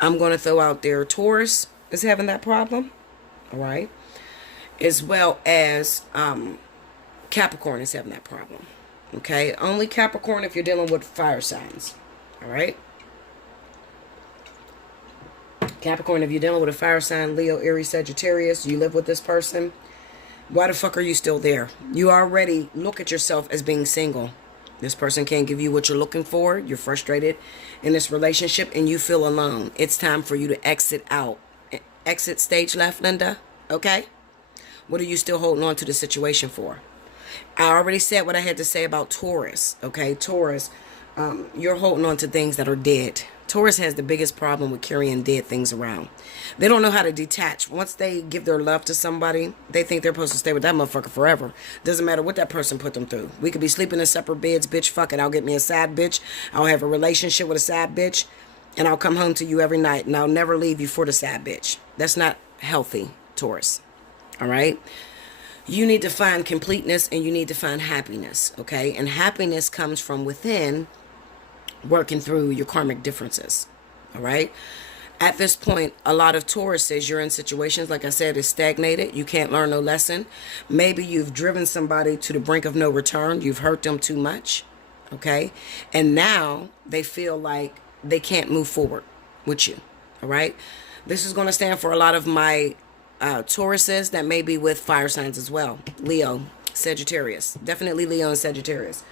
I'm going to throw out there Taurus is having that problem, all right? As well as Capricorn is having that problem, okay? Only Capricorn if you're dealing with fire signs, all right? Capricorn, if you're dealing with a fire sign, Leo, Aries, Sagittarius, you live with this person, why the fuck are you still there? You already look at yourself as being single. This person can't give you what you're looking for. You're frustrated in this relationship and you feel alone. It's time for you to exit out. Exit stage left, Linda. Okay? What are you still holding on to the situation for? I already said what I had to say about Taurus. Okay? Taurus, you're holding on to things that are dead. Taurus has the biggest problem with carrying dead things around. They don't know how to detach. Once they give their love to somebody, they think they're supposed to stay with that motherfucker forever. Doesn't matter what that person put them through. We could be sleeping in separate beds, bitch. Fuck it. I'll get me a side bitch. I'll have a relationship with a side bitch. And I'll come home to you every night. And I'll never leave you for the side bitch. That's not healthy, Taurus. All right? You need to find completeness and you need to find happiness. Okay? And happiness comes from within, working through your karmic differences. All right? At this point, a lot of Tauruses, you're in situations, like I said, is stagnated. You can't learn no lesson. Maybe you've driven somebody to the brink of no return. You've hurt them too much. Okay? And now they feel like they can't move forward with you. All right? This is going to stand for a lot of my Tauruses that may be with fire signs as well. Leo, Sagittarius. Definitely Leo and Sagittarius.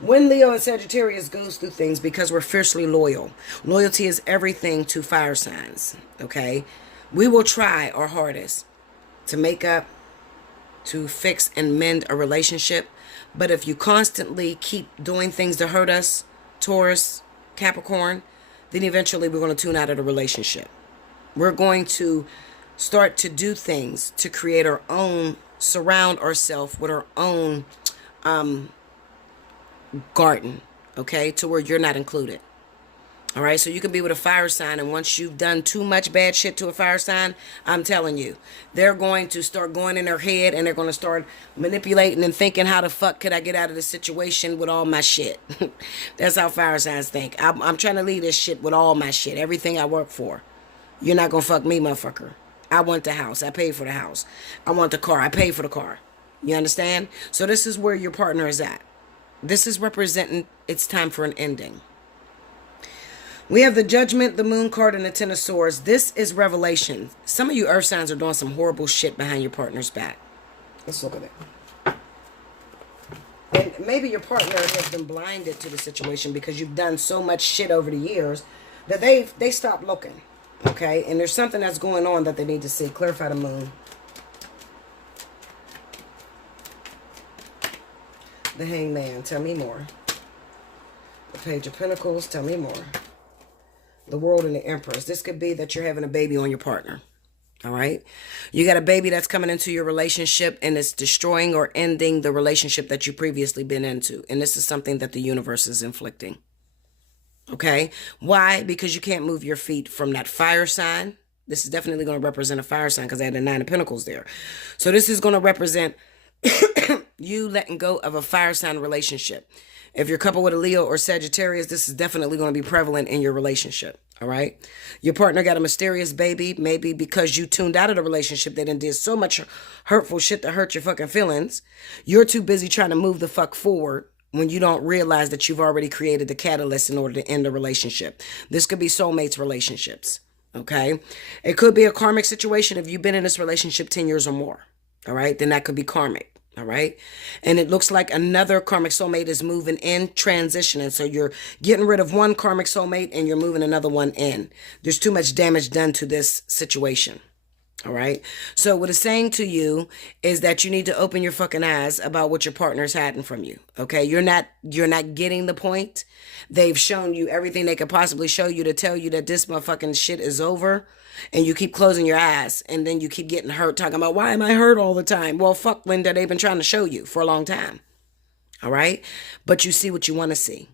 When Leo and Sagittarius goes through things, because we're fiercely loyal. Loyalty is everything to fire signs, okay? We will try our hardest to make up, to fix and mend a relationship. But if you constantly keep doing things to hurt us, Taurus, Capricorn, then eventually we're going to tune out of the relationship. We're going to start to do things to create our own, surround ourselves with our own garden, okay, to where you're not included. All right, so you can be with a fire sign, and once you've done too much bad shit to a fire sign, I'm telling you, they're going to start going in their head, and they're going to start manipulating and thinking, how the fuck could I get out of this situation with all my shit? That's how fire signs think. I'm trying to leave this shit with all my shit, everything I work for. You're not going to fuck me, motherfucker. I want the house. I paid for the house. I want the car. I paid for the car. You understand? So this is where your partner is at. This is representing it's time for an ending. We have the Judgment, the Moon card, and the Ten of Swords. This is revelation. Some of you earth signs are doing some horrible shit behind your partner's back. Let's look at it. And maybe your partner has been blinded to the situation because you've done so much shit over the years that they stopped looking. Okay? And there's something that's going on that they need to see. Clarify the Moon. The Hangman, tell me more. The Page of Pentacles, tell me more. The World and the Empress. This could be that you're having a baby on your partner. All right? You got a baby that's coming into your relationship and it's destroying or ending the relationship that you previously been into. And this is something that the universe is inflicting. Okay? Why? Because you can't move your feet from that fire sign. This is definitely going to represent a fire sign because I had the Nine of Pentacles there. So this is going to represent you letting go of a fire sign relationship. If you're coupled with a Leo or Sagittarius, this is definitely going to be prevalent in your relationship. All right. Your partner got a mysterious baby, maybe because you tuned out of the relationship. They done did so much hurtful shit to hurt your fucking feelings. You're too busy trying to move the fuck forward when you don't realize that you've already created the catalyst in order to end the relationship. This could be soulmates relationships. Okay. It could be a karmic situation. If you've been in this relationship 10 years or more. All right. Then that could be karmic. All right. And it looks like another karmic soulmate is moving in, transitioning. So you're getting rid of one karmic soulmate and you're moving another one in. There's too much damage done to this situation. All right. So what it's saying to you is that you need to open your fucking eyes about what your partner's hiding from you. Okay. You're not getting the point. They've shown you everything they could possibly show you to tell you that this motherfucking shit is over. And you keep closing your eyes and then you keep getting hurt talking about, why am I hurt all the time? Well, fuck, Linda, they've been trying to show you for a long time. All right. But you see what you want to see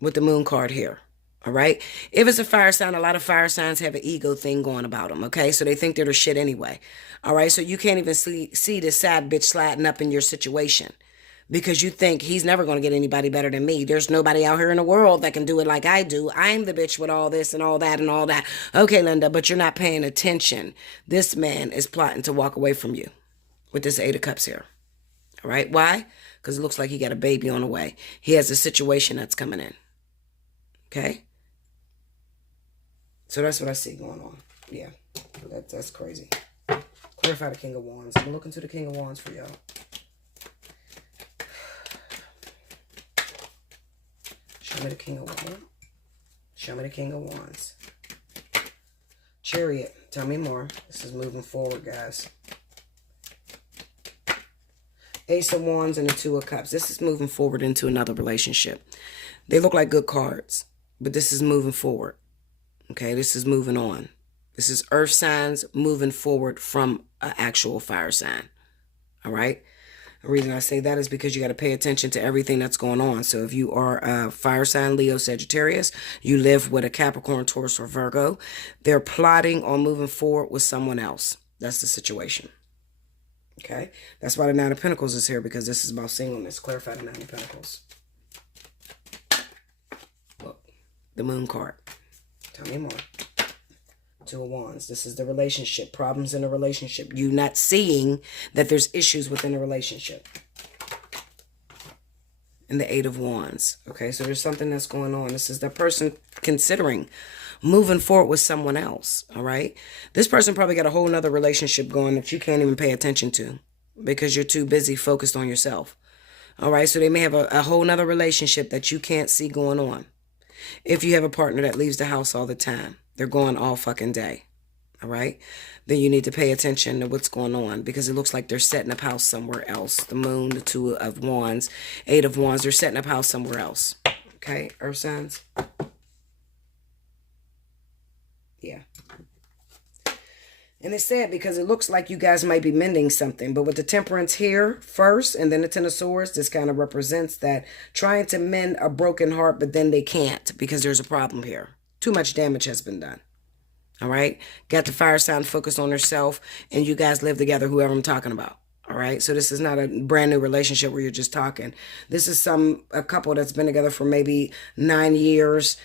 with the Moon card here. All right. If it's a fire sign, a lot of fire signs have an ego thing going about them. Okay. So they think they're the shit anyway. All right. So you can't even see this sad bitch sliding up in your situation because you think he's never going to get anybody better than me. There's nobody out here in the world that can do it like I do. I'm the bitch with all this and all that and all that. Okay, Linda, but you're not paying attention. This man is plotting to walk away from you with this Eight of Cups here. All right. Why? Because it looks like he got a baby on the way. He has a situation that's coming in. Okay. So that's what I see going on. Yeah. That's crazy. Clarify the King of Wands. I'm looking to the King of Wands for y'all. Show me the King of Wands. Show me the King of Wands. Chariot. Tell me more. This is moving forward, guys. Ace of Wands and the Two of Cups. This is moving forward into another relationship. They look like good cards, but this is moving forward. Okay, this is moving on. This is earth signs moving forward from an actual fire sign. All right? The reason I say that is because you got to pay attention to everything that's going on. So if you are a fire sign, Leo, Sagittarius, you live with a Capricorn, Taurus, or Virgo, they're plotting on moving forward with someone else. That's the situation. Okay? That's why the Nine of Pentacles is here, because this is about singleness. Clarify the Nine of Pentacles. Look, the Moon card. Tell me more. Two of Wands. This is the relationship, problems in a relationship. You not seeing that there's issues within a relationship. And the Eight of Wands. Okay, so there's something that's going on. This is the person considering moving forward with someone else. All right. This person probably got a whole nother relationship going that you can't even pay attention to because you're too busy focused on yourself. All right. So they may have a whole nother relationship that you can't see going on. If you have a partner that leaves the house all the time, they're gone all fucking day. All right. Then you need to pay attention to what's going on because it looks like they're setting up house somewhere else. The Moon, the Two of Wands, Eight of Wands, they're setting up house somewhere else. Okay, Earth signs. Yeah. And it's sad because it looks like you guys might be mending something. But with the Temperance here first and then the Ten of Swords, this kind of represents that trying to mend a broken heart, but then they can't because there's a problem here. Too much damage has been done. All right. Got the fire sign focused on herself and you guys live together, whoever I'm talking about. All right. So this is not a brand new relationship where you're just talking. This is a couple that's been together for maybe 9 years,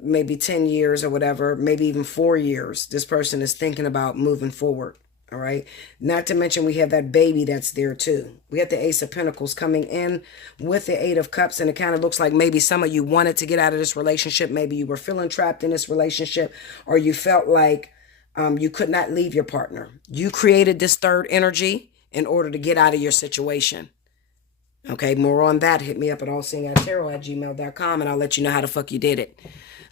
maybe 10 years or whatever, maybe even 4 years. This person is thinking about moving forward. All right. Not to mention we have that baby that's there too. We have the Ace of Pentacles coming in with the Eight of Cups. And it kind of looks like maybe some of you wanted to get out of this relationship. Maybe you were feeling trapped in this relationship or you felt like you could not leave your partner. You created this third energy in order to get out of your situation. Okay. More on that. Hit me up at allseeingeyetarot@gmail.com and I'll let you know how the fuck you did it.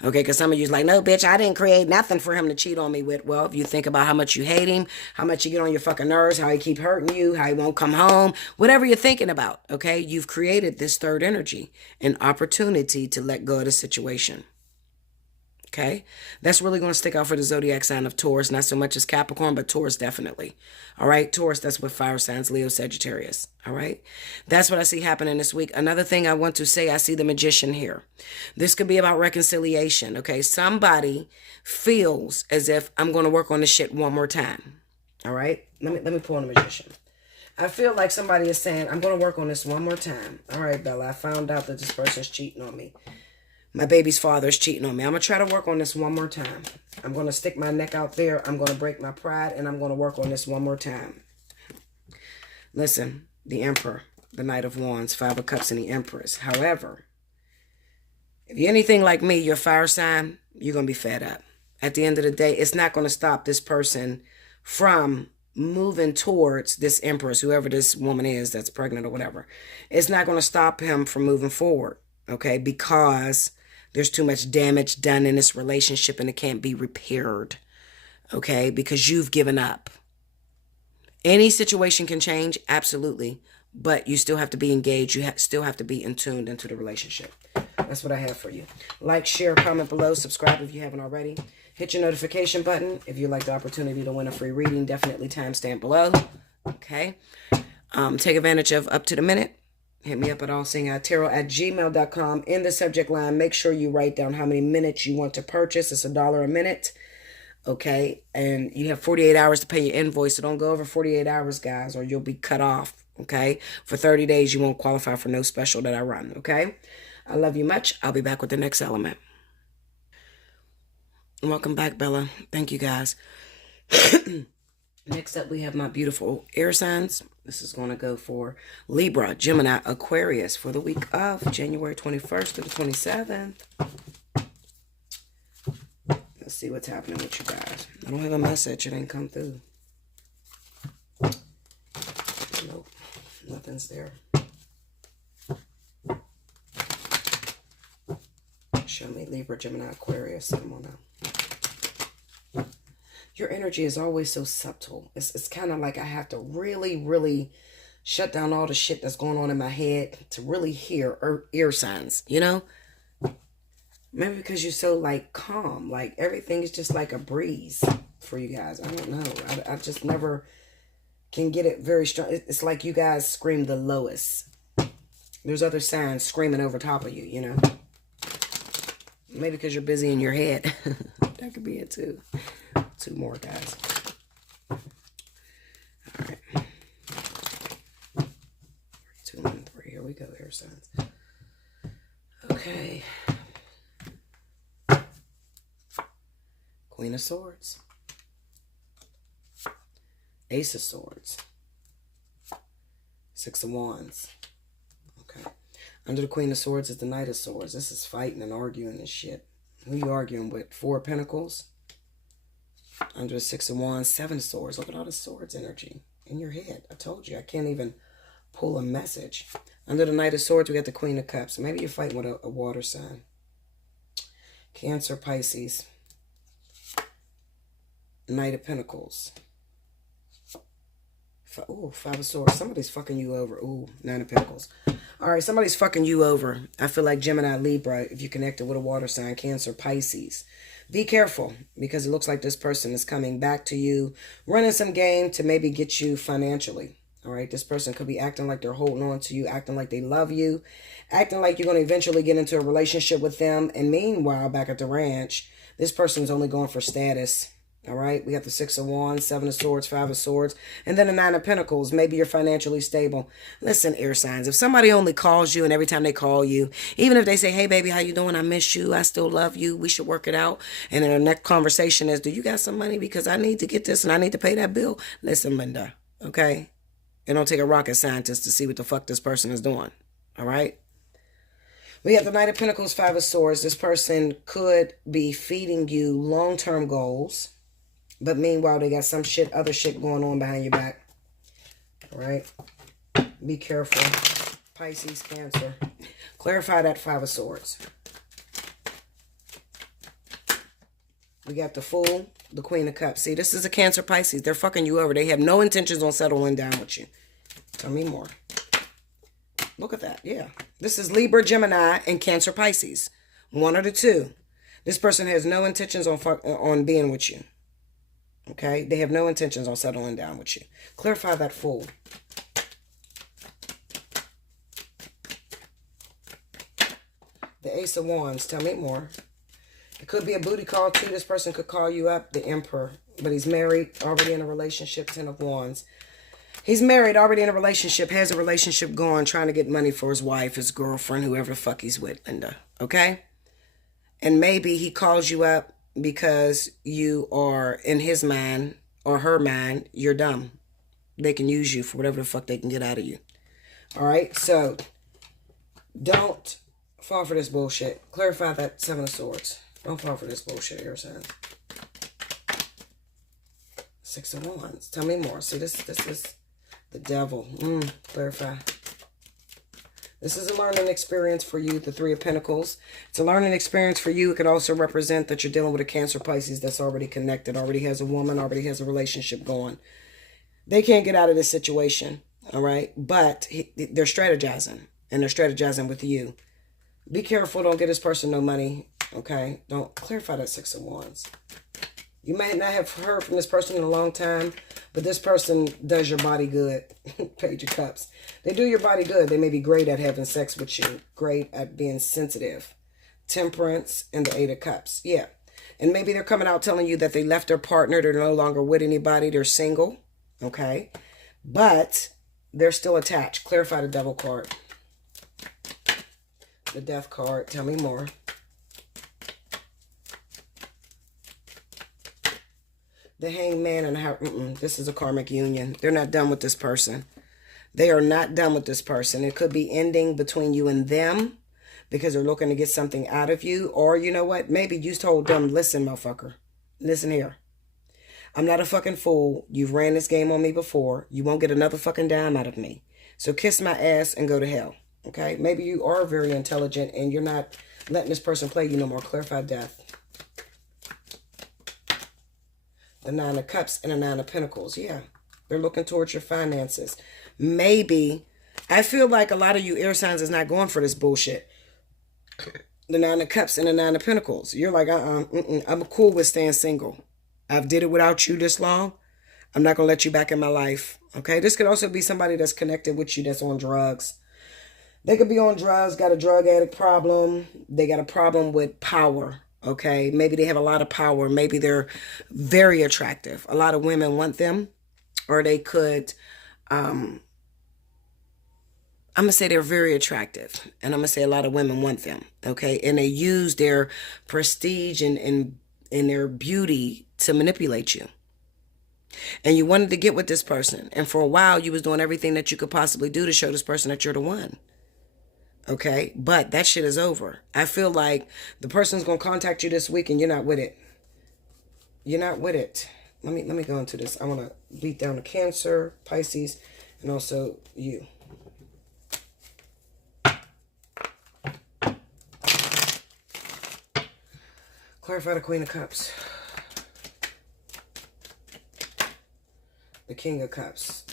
Okay, because some of you's like, no, bitch, I didn't create nothing for him to cheat on me with. Well, if you think about how much you hate him, how much you get on your fucking nerves, how he keep hurting you, how he won't come home, whatever you're thinking about, okay, you've created this third energy, an opportunity to let go of the situation. Okay, that's really going to stick out for the zodiac sign of Taurus, not so much as Capricorn, but Taurus definitely. All right, Taurus, that's with fire signs, Leo, Sagittarius. All right, that's what I see happening this week. Another thing I want to say, I see the Magician here. This could be about reconciliation. Okay, somebody feels as if I'm going to work on this shit one more time. All right, let me pull on the Magician. I feel like somebody is saying, I'm going to work on this one more time. All right, Bella, I found out that this person's cheating on me. My baby's father is cheating on me. I'm going to try to work on this one more time. I'm going to stick my neck out there. I'm going to break my pride, and I'm going to work on this one more time. Listen, the Emperor, the Knight of Wands, Five of Cups, and the Empress. However, if you're anything like me, your fire sign, you're going to be fed up. At the end of the day, it's not going to stop this person from moving towards this Empress, whoever this woman is that's pregnant or whatever. It's not going to stop him from moving forward, okay, because there's too much damage done in this relationship and it can't be repaired, okay, because you've given up. Any situation can change, absolutely, but you still have to be engaged. You still have to be in tuned into the relationship. That's what I have for you. Like, share, comment below, subscribe if you haven't already. Hit your notification button if you'd like the opportunity to win a free reading. Definitely timestamp below, okay. Take advantage of Up to the Minute. Hit me up at allseeingeyetarot@gmail.com. In the subject line, make sure you write down how many minutes you want to purchase. It's $1 a minute. Okay. And you have 48 hours to pay your invoice. So don't go over 48 hours, guys, or you'll be cut off. Okay. For 30 days, you won't qualify for no special that I run. Okay. I love you much. I'll be back with the next element. Welcome back, Bella. Thank you, guys. Next up, we have my beautiful air signs. This is going to go for Libra, Gemini, Aquarius for the week of January 21st to the 27th. Let's see what's happening with you guys. I don't have a message. It ain't come through. Nope. Nothing's there. Show me Libra, Gemini, Aquarius. Come on now. Your energy is always so subtle. It's kind of like I have to really, really shut down all the shit that's going on in my head to really hear ear signs, you know? Maybe because you're so, like, calm. Like, everything is just like a breeze for you guys. I don't know. I just never can get it very strong. It's like you guys scream the lowest. There's other signs screaming over top of you, you know? Maybe because you're busy in your head. That could be it, too. 2 more, guys. All right. 2 and 3. Here we go, air signs. Okay. Queen of Swords. Ace of Swords. Six of Wands. Okay. Under the Queen of Swords is the Knight of Swords. This is fighting and arguing and shit. Who you arguing with? Four of Pentacles. Under the Six of Wands, Seven of Swords. Look at all the swords energy in your head. I told you, I can't even pull a message. Under the Knight of Swords, we got the Queen of Cups. Maybe you're fighting with a water sign. Cancer, Pisces. Knight of Pentacles. Ooh, Five of Swords. Somebody's fucking you over. Ooh, Nine of Pentacles. All right, somebody's fucking you over. I feel like Gemini, Libra, if you connected with a water sign, Cancer, Pisces. Be careful, because it looks like this person is coming back to you, running some game to maybe get you financially. All right, this person could be acting like they're holding on to you, acting like they love you, acting like you're going to eventually get into a relationship with them. And meanwhile, back at the ranch, this person's only going for status. All right, we got the Six of Wands, Seven of Swords, Five of Swords, and then the Nine of Pentacles. Maybe you're financially stable. Listen, air signs, if somebody only calls you and every time they call you, even if they say, hey, baby, how you doing? I miss you. I still love you. We should work it out. And then the next conversation is, do you got some money? Because I need to get this and I need to pay that bill. Listen, Linda, okay? It don't take a rocket scientist to see what the fuck this person is doing. All right? We have the Knight of Pentacles, Five of Swords. This person could be feeding you long-term goals. But meanwhile, they got some shit, other shit going on behind your back. All right? Be careful. Pisces, Cancer. Clarify that Five of Swords. We got the Fool, the Queen of Cups. See, this is a Cancer, Pisces. They're fucking you over. They have no intentions on settling down with you. Tell me more. Look at that. Yeah. This is Libra, Gemini, and Cancer, Pisces. One or the two. This person has no intentions on being with you. Okay? They have no intentions on settling down with you. Clarify that Fool. The Ace of Wands. Tell me more. It could be a booty call too. This person could call you up. The Emperor. But he's married. Already in a relationship. Ten of Wands. He's married. Already in a relationship. Has a relationship going. Trying to get money for his wife. His girlfriend. Whoever the fuck he's with. Linda. Okay? And maybe he calls you up because you are, in his mind or her mind, you're dumb. They can use you for whatever the fuck they can get out of you. All right? So, don't fall for this bullshit. Clarify that Seven of Swords. Don't fall for this bullshit, air signs. Six of Wands. Tell me more. See, this is the devil. Clarify. This is a learning experience for you, the Three of Pentacles. It's a learning experience for you. It could also represent that you're dealing with a Cancer, Pisces that's already connected, already has a woman, already has a relationship going. They can't get out of this situation, all right? But they're strategizing, and they're strategizing with you. Be careful. Don't get this person no money, okay? Don't clarify that Six of Wands. You may not have heard from this person in a long time, but this person does your body good. Page of Cups. They do your body good. They may be great at having sex with you. Great at being sensitive. Temperance and the Eight of Cups. Yeah. And maybe they're coming out telling you that they left their partner. They're no longer with anybody. They're single. Okay. But they're still attached. Clarify the Devil card. The Death card. Tell me more. The Hanged Man and how this is a karmic union. They're not done with this person. They are not done with this person. It could be ending between you and them because they're looking to get something out of you. Or you know what? Maybe you told them, listen, motherfucker. Listen here. I'm not a fucking fool. You've ran this game on me before. You won't get another fucking dime out of me. So kiss my ass and go to hell. Okay? Maybe you are very intelligent and you're not letting this person play you no more. Clarify Death. The Nine of Cups and the Nine of Pentacles. Yeah. They're looking towards your finances. Maybe. I feel like a lot of you air signs is not going for this bullshit. The Nine of Cups and the Nine of Pentacles. You're like, I'm cool with staying single. I've did it without you this long. I'm not going to let you back in my life. Okay? This could also be somebody that's connected with you that's on drugs. They could be on drugs, got a drug addict problem. They got a problem with power. Okay, maybe they have a lot of power. Maybe they're very attractive. A lot of women want them. Or they could, I'm going to say they're very attractive. And I'm going to say a lot of women want them. Okay, and they use their prestige and and their beauty to manipulate you. And you wanted to get with this person. And for a while, you was doing everything that you could possibly do to show this person that you're the one. Okay? But that shit is over. I feel like the person's going to contact you this week and you're not with it. You're not with it. Let me go into this. I want to beat down the Cancer, Pisces, and also you. Clarify the Queen of Cups. The King of Cups.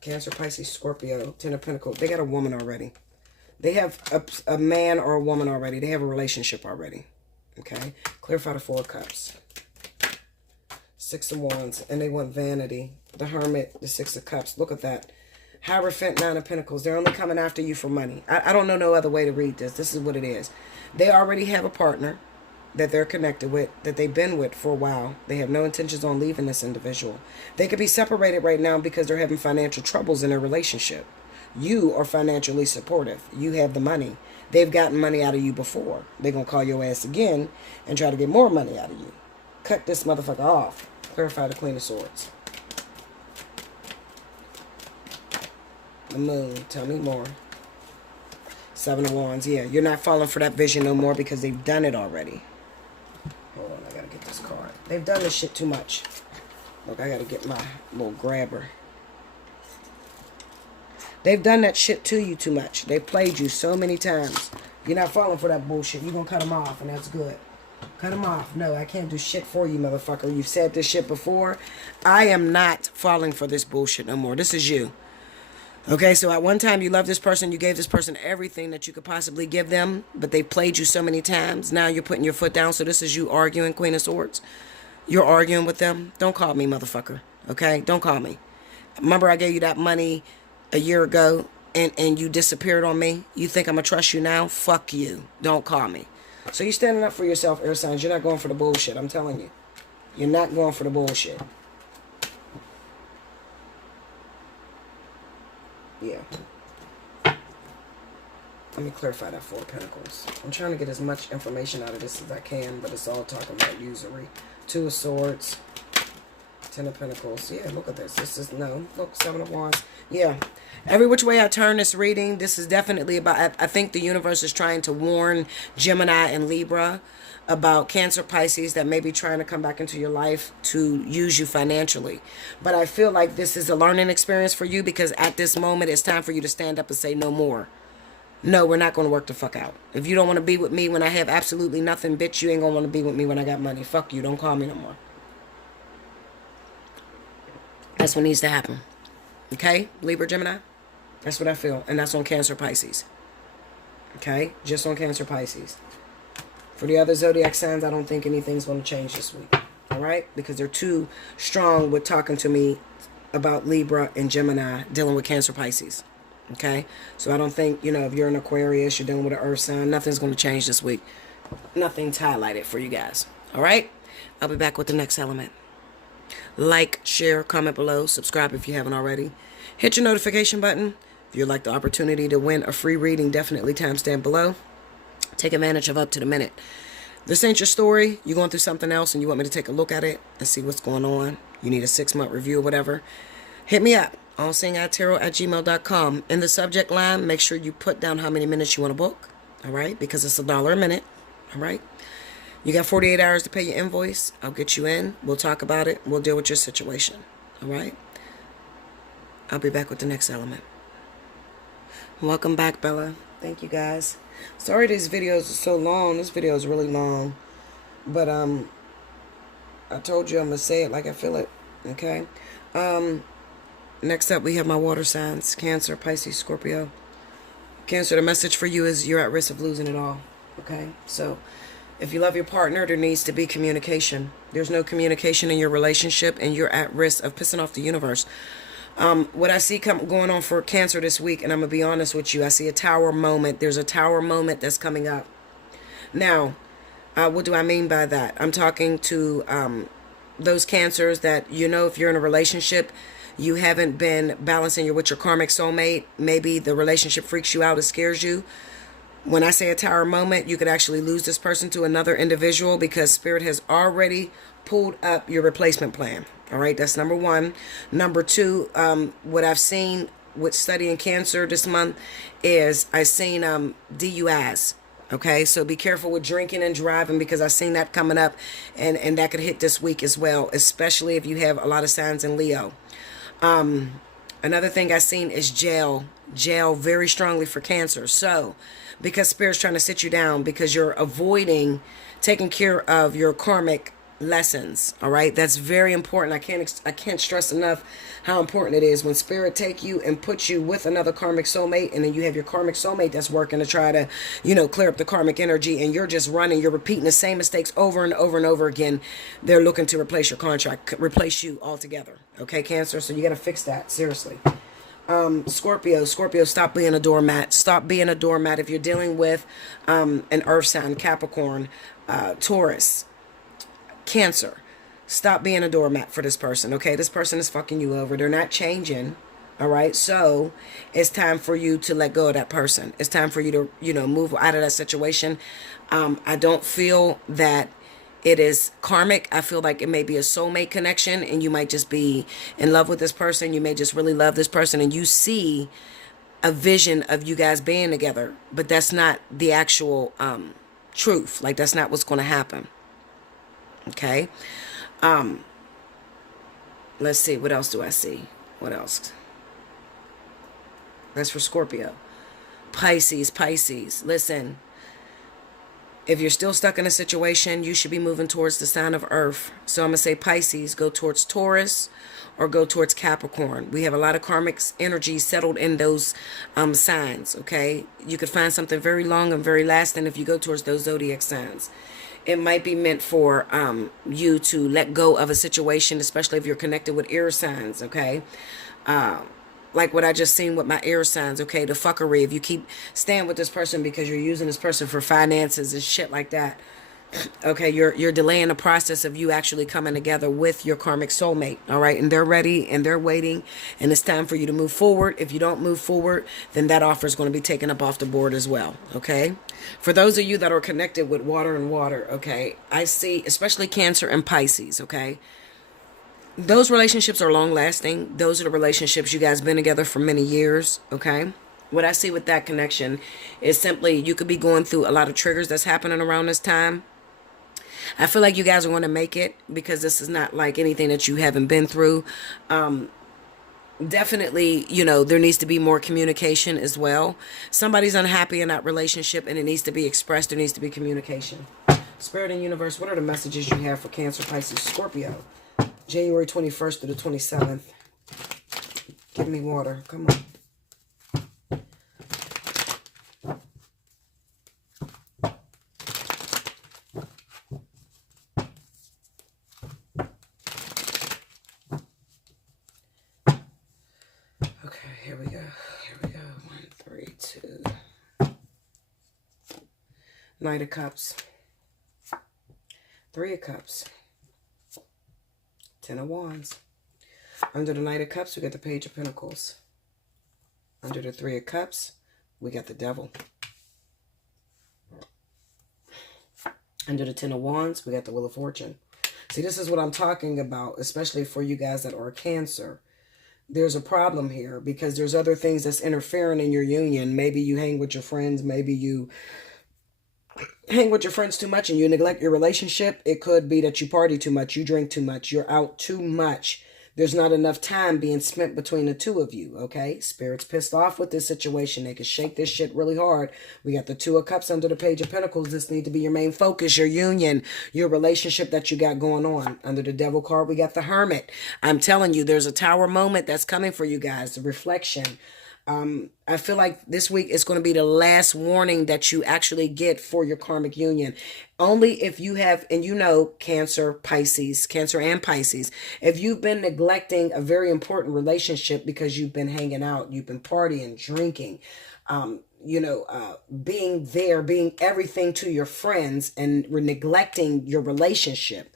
Cancer, Pisces, Scorpio, Ten of Pentacles. They got a woman already. They have a man or a woman already. They have a relationship already. Okay? Clarify the Four of Cups. Six of Wands. And they want vanity. The Hermit, the Six of Cups. Look at that. Hierophant, Nine of Pentacles. They're only coming after you for money. I don't know no other way to read this. This is what it is. They already have a partner that they're connected with, that they've been with for a while. They have no intentions on leaving this individual. They could be separated right now because they're having financial troubles in their relationship. You are financially supportive. You have the money. They've gotten money out of you before. They're going to call your ass again and try to get more money out of you. Cut this motherfucker off. Clarify the Queen of Swords. The Moon. Tell me more. Seven of Wands. Yeah, you're not falling for that vision no more because they've done it already. Hold on, I gotta get this card. They've done this shit too much. Look, I gotta get my little grabber. They've done that shit to you too much. They played you so many times. You're not falling for that bullshit. You're gonna cut them off, and that's good. Cut them off. No, I can't do shit for you, motherfucker. You've said this shit before. I am not falling for this bullshit no more. This is you. Okay, so at one time you loved this person, you gave this person everything that you could possibly give them, but they played you so many times. Now you're putting your foot down, so this is you arguing, Queen of Swords. You're arguing with them. Don't call me, motherfucker. Okay, don't call me. Remember I gave you that money a year ago and you disappeared on me? You think I'm going to trust you now? Fuck you. Don't call me. So you're standing up for yourself, air signs. You're not going for the bullshit, I'm telling you. You're not going for the bullshit. Yeah. Let me clarify that Four of Pentacles. I'm trying to get as much information out of this as I can, but it's all talking about usury. Two of Swords. Ten of Pentacles. Yeah, look at this. This is, no. Look, Seven of Wands. Yeah. Every which way I turn this reading, this is definitely about, I think the universe is trying to warn Gemini and Libra about Cancer, Pisces that may be trying to come back into your life to use you financially. But I feel like this is a learning experience for you because at this moment, it's time for you to stand up and say no more. No, we're not going to work the fuck out. If you don't want to be with me when I have absolutely nothing, bitch, you ain't going to want to be with me when I got money. Fuck you. Don't call me no more. That's what needs to happen. Okay? Libra, Gemini? That's what I feel. And that's on Cancer, Pisces. Okay? Just on Cancer, Pisces. For the other zodiac signs, I don't think anything's going to change this week. All right? Because they're too strong with talking to me about Libra and Gemini dealing with Cancer, Pisces. Okay? So I don't think, you know, if you're an Aquarius, you're dealing with an earth sign, nothing's going to change this week. Nothing's highlighted for you guys. All right? I'll be back with the next element. Like, share, comment below. Subscribe if you haven't already. Hit your notification button. If you'd like the opportunity to win a free reading, definitely timestamp below. Take advantage of up to the minute. This ain't your story. You're going through something else and you want me to take a look at it and see what's going on. You need a 6-month review or whatever. Hit me up. Allseeingeyetarot@gmail.com. In the subject line, make sure you put down how many minutes you want to book. All right? Because it's $1 a minute. All right? You got 48 hours to pay your invoice. I'll get you in. We'll talk about it. We'll deal with your situation. All right? I'll be back with the next element. Welcome back, Bella. Thank you, guys. Sorry these videos are so long. This video is really long. But I told you I'm going to say it like I feel it. Okay? Next up, we have my water signs. Cancer, Pisces, Scorpio. Cancer, the message for you is you're at risk of losing it all. Okay? So, if you love your partner, there needs to be communication. There's no communication in your relationship, and you're at risk of pissing off the universe. What I see going on for Cancer this week, and I'm going to be honest with you, I see a tower moment. There's a tower moment that's coming up. Now, what do I mean by that? I'm talking to those Cancers that, you know, if you're in a relationship, you haven't been balancing with your karmic soulmate. Maybe the relationship freaks you out, it scares you. When I say a tower moment, you could actually lose this person to another individual because Spirit has already pulled up your replacement plan. All right, that's number one. Number two, what I've seen with studying Cancer this month is I've seen DUIs. Okay, so be careful with drinking and driving because I've seen that coming up, and that could hit this week as well, especially if you have a lot of signs in Leo. Another thing I've seen is jail very strongly for Cancer. So because Spirit's trying to sit you down because you're avoiding taking care of your karmic lessons. All right, that's very important. I can't stress enough how important it is when Spirit take you and put you with another karmic soulmate, and then you have your karmic soulmate that's working to try to, clear up the karmic energy, and you're just running, you're repeating the same mistakes over and over and over again. They're looking to replace your contract, replace you altogether. Okay, Cancer, so you got to fix that, seriously. Scorpio, stop being a doormat. Stop being a doormat if you're dealing with an earth sign, Capricorn, Taurus, Cancer. Stop being a doormat for this person, okay? This person is fucking you over. They're not changing, all right? So it's time for you to let go of that person. It's time for you to, move out of that situation. I don't feel that it is karmic. I feel like it may be a soulmate connection, and you might just be in love with this person. You may just really love this person, and you see a vision of you guys being together, but that's not the actual truth. Like, that's not what's going to happen. Okay. Let's see. What else do I see? What else? That's for Scorpio. Pisces. Listen. If you're still stuck in a situation, you should be moving towards the sign of Earth. So I'm going to say Pisces, go towards Taurus or go towards Capricorn. We have a lot of karmic energy settled in those signs, okay? You could find something very long and very lasting if you go towards those zodiac signs. It might be meant for you to let go of a situation, especially if you're connected with air signs, okay? Like what I just seen with my air signs, okay? The fuckery. If you keep staying with this person because you're using this person for finances and shit like that, okay, you're delaying the process of you actually coming together with your karmic soulmate, all right? And they're ready and they're waiting, and it's time for you to move forward. If you don't move forward, then that offer is going to be taken up off the board as well, okay? For those of you that are connected with water and water, okay, I see, especially Cancer and Pisces, okay? Those relationships are long lasting. Those are the relationships you guys been together for many years, okay? What I see with that connection is simply you could be going through a lot of triggers that's happening around this time. I feel like you guys are going to make it because this is not like anything that you haven't been through. Definitely, there needs to be more communication as well. Somebody's unhappy in that relationship and it needs to be expressed. There needs to be communication. Spirit and universe, what are the messages you have for Cancer, Pisces, Scorpio? January 21st to the 27th. Give me water. Come on. Here we go. 1, 3, 2. Knight of Cups. 3 of Cups. 10 of Wands. Under the Knight of Cups, we got the Page of Pentacles. Under the 3 of Cups, we got the Devil. Under the 10 of Wands, we got the Wheel of Fortune. See, this is what I'm talking about, especially for you guys that are Cancer. There's a problem here because there's other things that's interfering in your union. Maybe you hang with your friends. Maybe you hang with your friends too much and you neglect your relationship. It could be that you party too much, you drink too much, you're out too much. There's not enough time being spent between the two of you, okay? Spirit's pissed off with this situation. They can shake this shit really hard. We got the 2 of Cups under the Page of Pentacles. This needs to be your main focus, your union, your relationship that you got going on. Under the Devil card, we got the Hermit. I'm telling you, there's a tower moment that's coming for you guys, the reflection. I feel like this week is going to be the last warning that you actually get for your karmic union. Only if you have, and Cancer and Pisces, if you've been neglecting a very important relationship because you've been hanging out, you've been partying, drinking, being there, being everything to your friends and neglecting your relationship,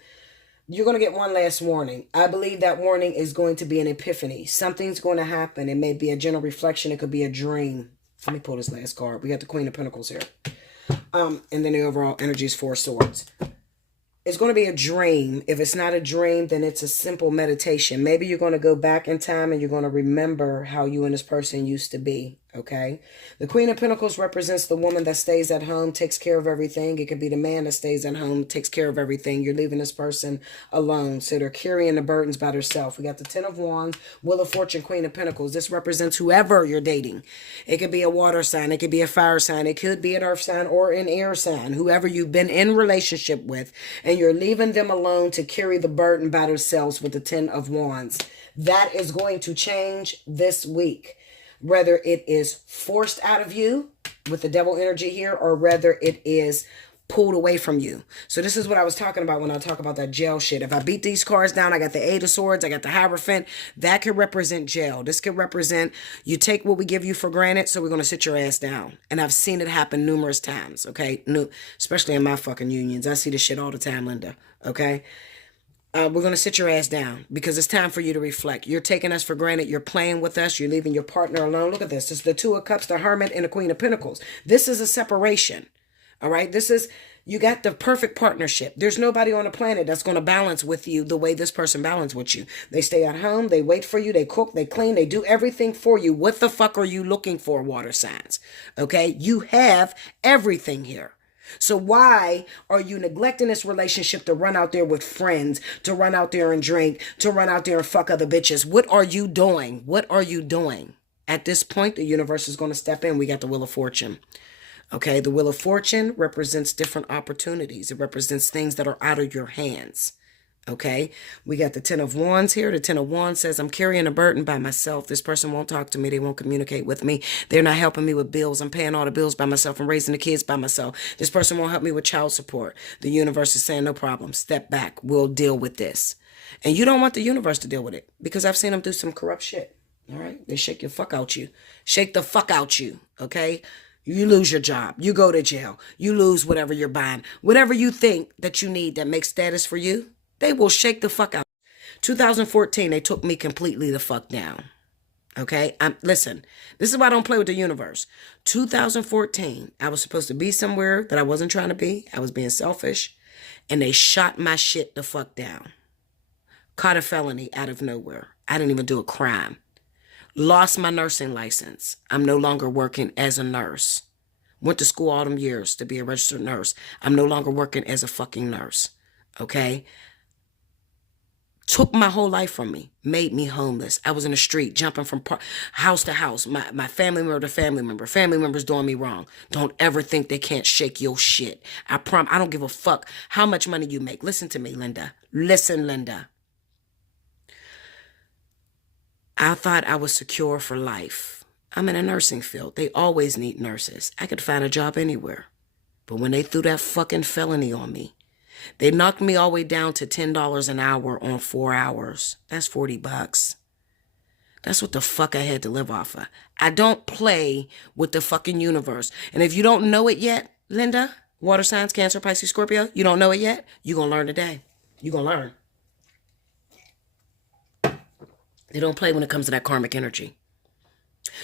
you're going to get one last warning. I believe that warning is going to be an epiphany. Something's going to happen. It may be a general reflection. It could be a dream. Let me pull this last card. We got the Queen of Pentacles here. And then the overall energy is 4 swords. It's going to be a dream. If it's not a dream, then it's a simple meditation. Maybe you're going to go back in time and you're going to remember how you and this person used to be. Okay. The Queen of Pentacles represents the woman that stays at home, takes care of everything. It could be the man that stays at home, takes care of everything. You're leaving this person alone. So they're carrying the burdens by themselves. We got the 10 of Wands, Wheel of Fortune, Queen of Pentacles. This represents whoever you're dating. It could be a water sign. It could be a fire sign. It could be an earth sign or an air sign. Whoever you've been in relationship with, and you're leaving them alone to carry the burden by themselves with the 10 of Wands. That is going to change this week. Whether it is forced out of you with the devil energy here, or whether it is pulled away from you. So this is what I was talking about when I talk about that jail shit. If I beat these cards down, I got the 8 of Swords, I got the Hierophant. That could represent jail. This could represent you take what we give you for granted, so we're going to sit your ass down. And I've seen it happen numerous times, okay? Especially in my fucking unions. I see this shit all the time, Linda, okay? We're going to sit your ass down because it's time for you to reflect. You're taking us for granted. You're playing with us. You're leaving your partner alone. Look at this. It's the 2 of Cups, the Hermit, and the Queen of Pentacles. This is a separation. All right. You got the perfect partnership. There's nobody on the planet that's going to balance with you the way this person balances with you. They stay at home. They wait for you. They cook. They clean. They do everything for you. What the fuck are you looking for, water signs? Okay. You have everything here. So why are you neglecting this relationship to run out there with friends, to run out there and drink, to run out there and fuck other bitches? What are you doing? What are you doing? At this point, the universe is going to step in. We got the Wheel of Fortune. Okay, the Wheel of Fortune represents different opportunities. It represents things that are out of your hands. Okay, we got the 10 of Wands here. The 10 of Wands says, I'm carrying a burden by myself. This person won't talk to me. They won't communicate with me. They're not helping me with bills. I'm paying all the bills by myself. I'm raising the kids by myself. This person won't help me with child support. The universe is saying, no problem. Step back. We'll deal with this. And you don't want the universe to deal with it because I've seen them do some corrupt shit. All right, they shake your fuck out you. Shake the fuck out you. Okay. You lose your job. You go to jail. You lose whatever you're buying. Whatever you think that you need that makes status for you, they will shake the fuck out. 2014, they took me completely the fuck down. Okay? Listen, this is why I don't play with the universe. 2014, I was supposed to be somewhere that I wasn't trying to be. I was being selfish. And they shot my shit the fuck down. Caught a felony out of nowhere. I didn't even do a crime. Lost my nursing license. I'm no longer working as a nurse. Went to school all them years to be a registered nurse. I'm no longer working as a fucking nurse. Okay? Took my whole life from me. Made me homeless. I was in the street, jumping from house to house. My family member to family member. Family members doing me wrong. Don't ever think they can't shake your shit. I don't give a fuck how much money you make. Listen to me, Linda. Listen, Linda. I thought I was secure for life. I'm in a nursing field. They always need nurses. I could find a job anywhere. But when they threw that fucking felony on me, they knocked me all the way down to $10 an hour on 4 hours. That's $40. That's what the fuck I had to live off of. I don't play with the fucking universe. And if you don't know it yet, Linda, water signs, Cancer, Pisces, Scorpio, you don't know it yet, you're going to learn today. You're going to learn. They don't play when it comes to that karmic energy.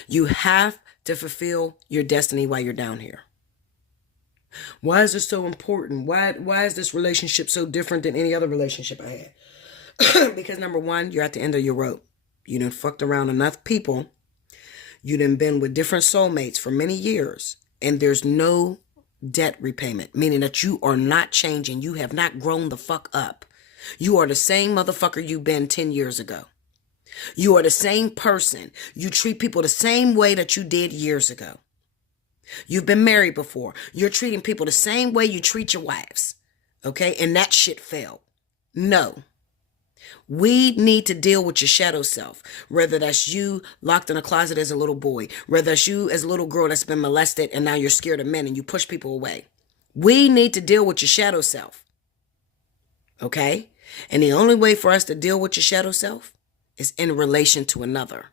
You have to fulfill your destiny while you're down here. Why is this so important? Why is this relationship so different than any other relationship I had? Because number one, you're at the end of your rope. You done fucked around enough people. You done been with different soulmates for many years. And there's no debt repayment. Meaning that you are not changing. You have not grown the fuck up. You are the same motherfucker you've been 10 years ago. You are the same person. You treat people the same way that you did years ago. You've been married before. You're treating people the same way you treat your wives. Okay? And that shit failed. No. We need to deal with your shadow self. Whether that's you locked in a closet as a little boy. Whether that's you as a little girl that's been molested and now you're scared of men and you push people away. We need to deal with your shadow self. Okay? And the only way for us to deal with your shadow self is in relation to another.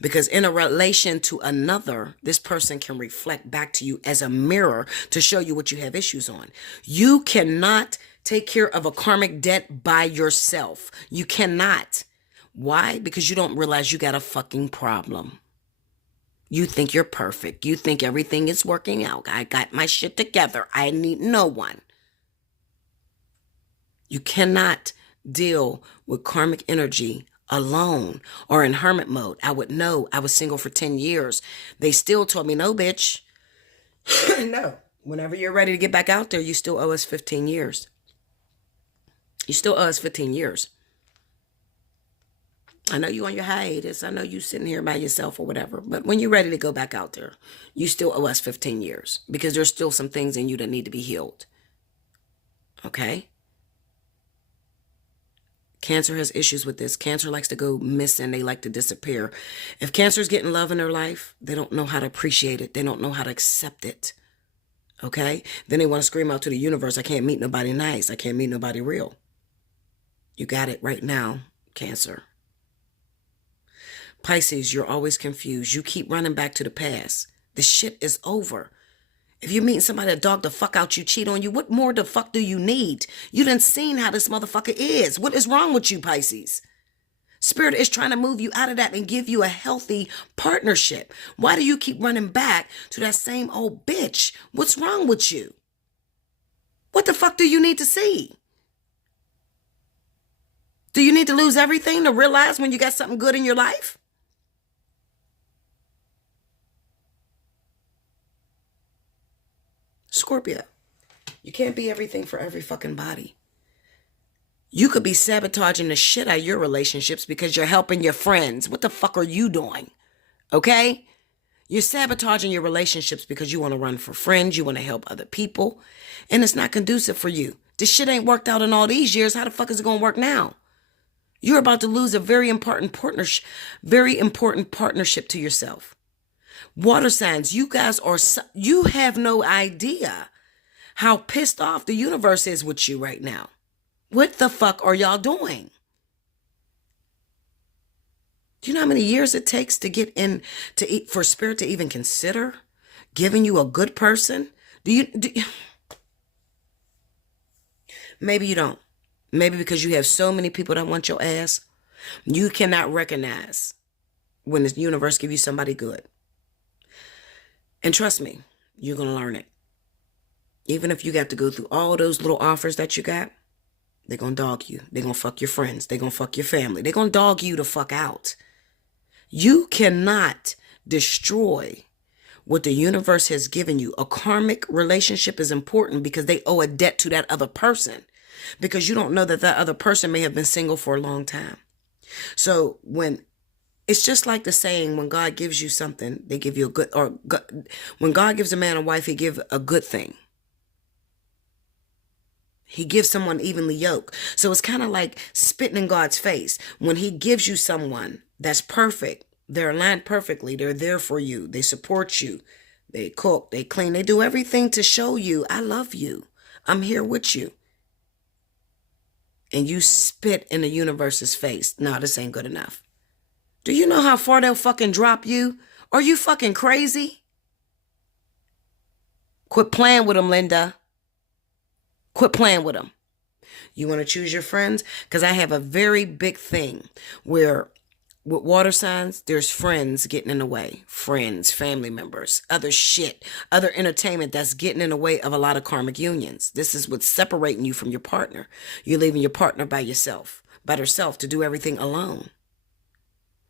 Because in a relation to another, this person can reflect back to you as a mirror to show you what you have issues on. You cannot take care of a karmic debt by yourself. You cannot. Why? Because you don't realize you got a fucking problem. You think you're perfect. You think everything is working out. I got my shit together. I need no one. You cannot deal with karmic energy alone or in hermit mode. I would know. I was single for 10 years. They still told me, no, bitch. No. Whenever you're ready to get back out there, you still owe us 15 years. You still owe us 15 years. I know you on your hiatus. I know you sitting here by yourself or whatever. But when you're ready to go back out there, you still owe us 15 years. Because there's still some things in you that need to be healed. Okay? Cancer has issues with this. Cancer likes to go missing. They like to disappear. If Cancer is getting love in their life, they don't know how to appreciate it. They don't know how to accept it. Okay? Then they want to scream out to the universe, I can't meet nobody nice. I can't meet nobody real. You got it right now, Cancer. Pisces, you're always confused. You keep running back to the past. The shit is over. If you're meeting somebody that dog the fuck out you, cheat on you, what more the fuck do you need? You done seen how this motherfucker is. What is wrong with you, Pisces? Spirit is trying to move you out of that and give you a healthy partnership. Why do you keep running back to that same old bitch? What's wrong with you? What the fuck do you need to see? Do you need to lose everything to realize when you got something good in your life? Scorpio, you can't be everything for every fucking body. You could be sabotaging the shit out of your relationships because you're helping your friends. What the fuck are you doing? Okay? You're sabotaging your relationships because you want to run for friends. You want to help other people. And it's not conducive for you. This shit ain't worked out in all these years. How the fuck is it going to work now? You're about to lose a very important partnership to yourself. Water signs, you guys are, you have no idea how pissed off the universe is with you right now. What the fuck are y'all doing? Do you know how many years it takes to get in, for spirit to even consider giving you a good person? Maybe you don't. Maybe because you have so many people that want your ass, you cannot recognize when the universe gives you somebody good. And trust me, you're going to learn it. Even if you got to go through all those little offers that you got, they're going to dog you. They're going to fuck your friends. They're going to fuck your family. They're going to dog you the fuck out. You cannot destroy what the universe has given you. A karmic relationship is important because they owe a debt to that other person. Because you don't know that other person may have been single for a long time. So it's just like the saying, when God gives you something, they give you a good, when God gives a man a wife, he gives a good thing. He gives someone evenly yoked. So it's kind of like spitting in God's face. When he gives you someone that's perfect, they're aligned perfectly. They're there for you. They support you. They cook, they clean, they do everything to show you, I love you. I'm here with you. And you spit in the universe's face. No, this ain't good enough. Do you know how far they'll fucking drop you? Are you fucking crazy? Quit playing with them, Linda. Quit playing with them. You want to choose your friends? Because I have a very big thing where with water signs, there's friends getting in the way. Friends, family members, other shit, other entertainment that's getting in the way of a lot of karmic unions. This is what's separating you from your partner. You're leaving your partner by herself to do everything alone.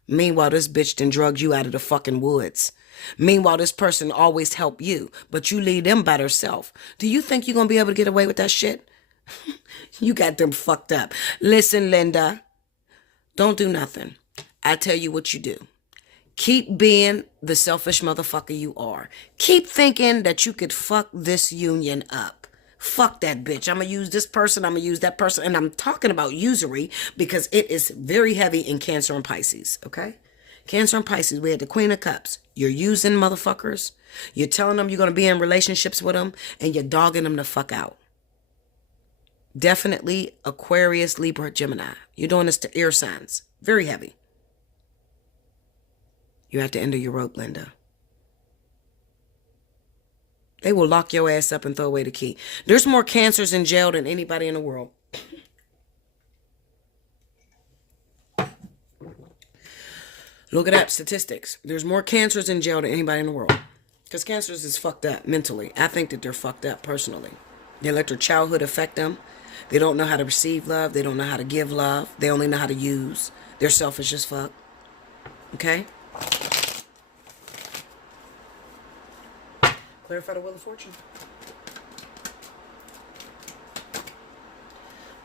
Meanwhile, this bitch done drugged you out of the fucking woods. Meanwhile, this person always help you, but you leave them by themselves. Do you think you're going to be able to get away with that shit? You got them fucked up. Listen, Linda, don't do nothing. I tell you what you do. Keep being the selfish motherfucker you are. Keep thinking that you could fuck this union up. Fuck that bitch. I'm going to use this person. I'm going to use that person. And I'm talking about usury because it is very heavy in Cancer and Pisces. Okay? Cancer and Pisces, we had the Queen of Cups. You're using motherfuckers. You're telling them you're going to be in relationships with them. And you're dogging them the fuck out. Definitely Aquarius, Libra, Gemini. You're doing this to air signs. Very heavy. You're at the end of your rope, Linda. They will lock your ass up and throw away the key. There's more cancers in jail than anybody in the world. Look it up, statistics. There's more cancers in jail than anybody in the world. Because cancers is fucked up mentally. I think that they're fucked up personally. They let their childhood affect them. They don't know how to receive love. They don't know how to give love. They only know how to use. They're selfish as fuck. Okay? Clarify the Wheel of Fortune.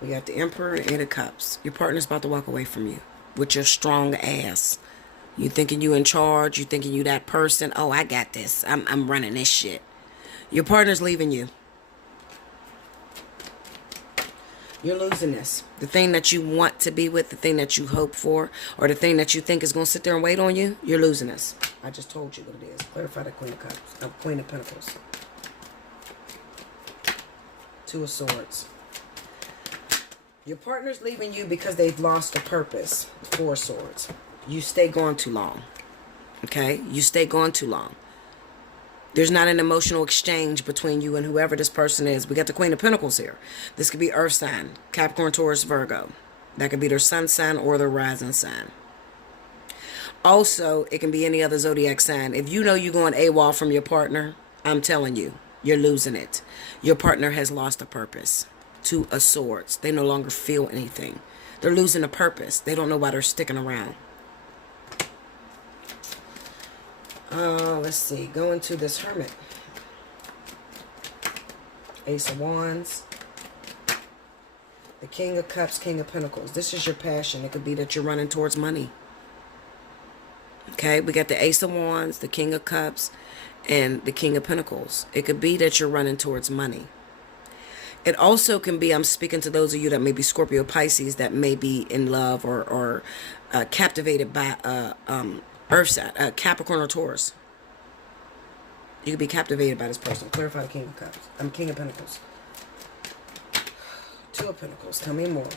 We got the Emperor and Eight of Cups. Your partner's about to walk away from you with your strong ass. You thinking you in charge. You thinking you that person. Oh, I got this. I'm running this shit. Your partner's leaving you. You're losing this. The thing that you want to be with, the thing that you hope for, or the thing that you think is going to sit there and wait on you, you're losing this. I just told you what it is. Clarify the Queen of Cups. Queen of Pentacles. Two of Swords. Your partner's leaving you because they've lost a purpose. Four of Swords. You stay gone too long. Okay? You stay gone too long. There's not an emotional exchange between you and whoever this person is. We got the Queen of Pentacles here. This could be Earth sign, Capricorn, Taurus, Virgo. That could be their sun sign or their rising sign. Also, it can be any other zodiac sign. If you know you're going AWOL from your partner, I'm telling you, you're losing it. Your partner has lost a purpose. Two of Swords. They no longer feel anything. They're losing a purpose. They don't know why they're sticking around. Let's see. Going to this Hermit. Ace of Wands. The King of Cups, King of Pentacles. This is your passion. It could be that you're running towards money. Okay, we got the Ace of Wands, the King of Cups, and the King of Pentacles. It could be that you're running towards money. It also can be, I'm speaking to those of you that may be Scorpio, Pisces, that may be in love or captivated by Earth sign, Capricorn or Taurus. You could be captivated by this person. Clarify the King of Cups. King of Pentacles. Two of Pentacles. Tell me more.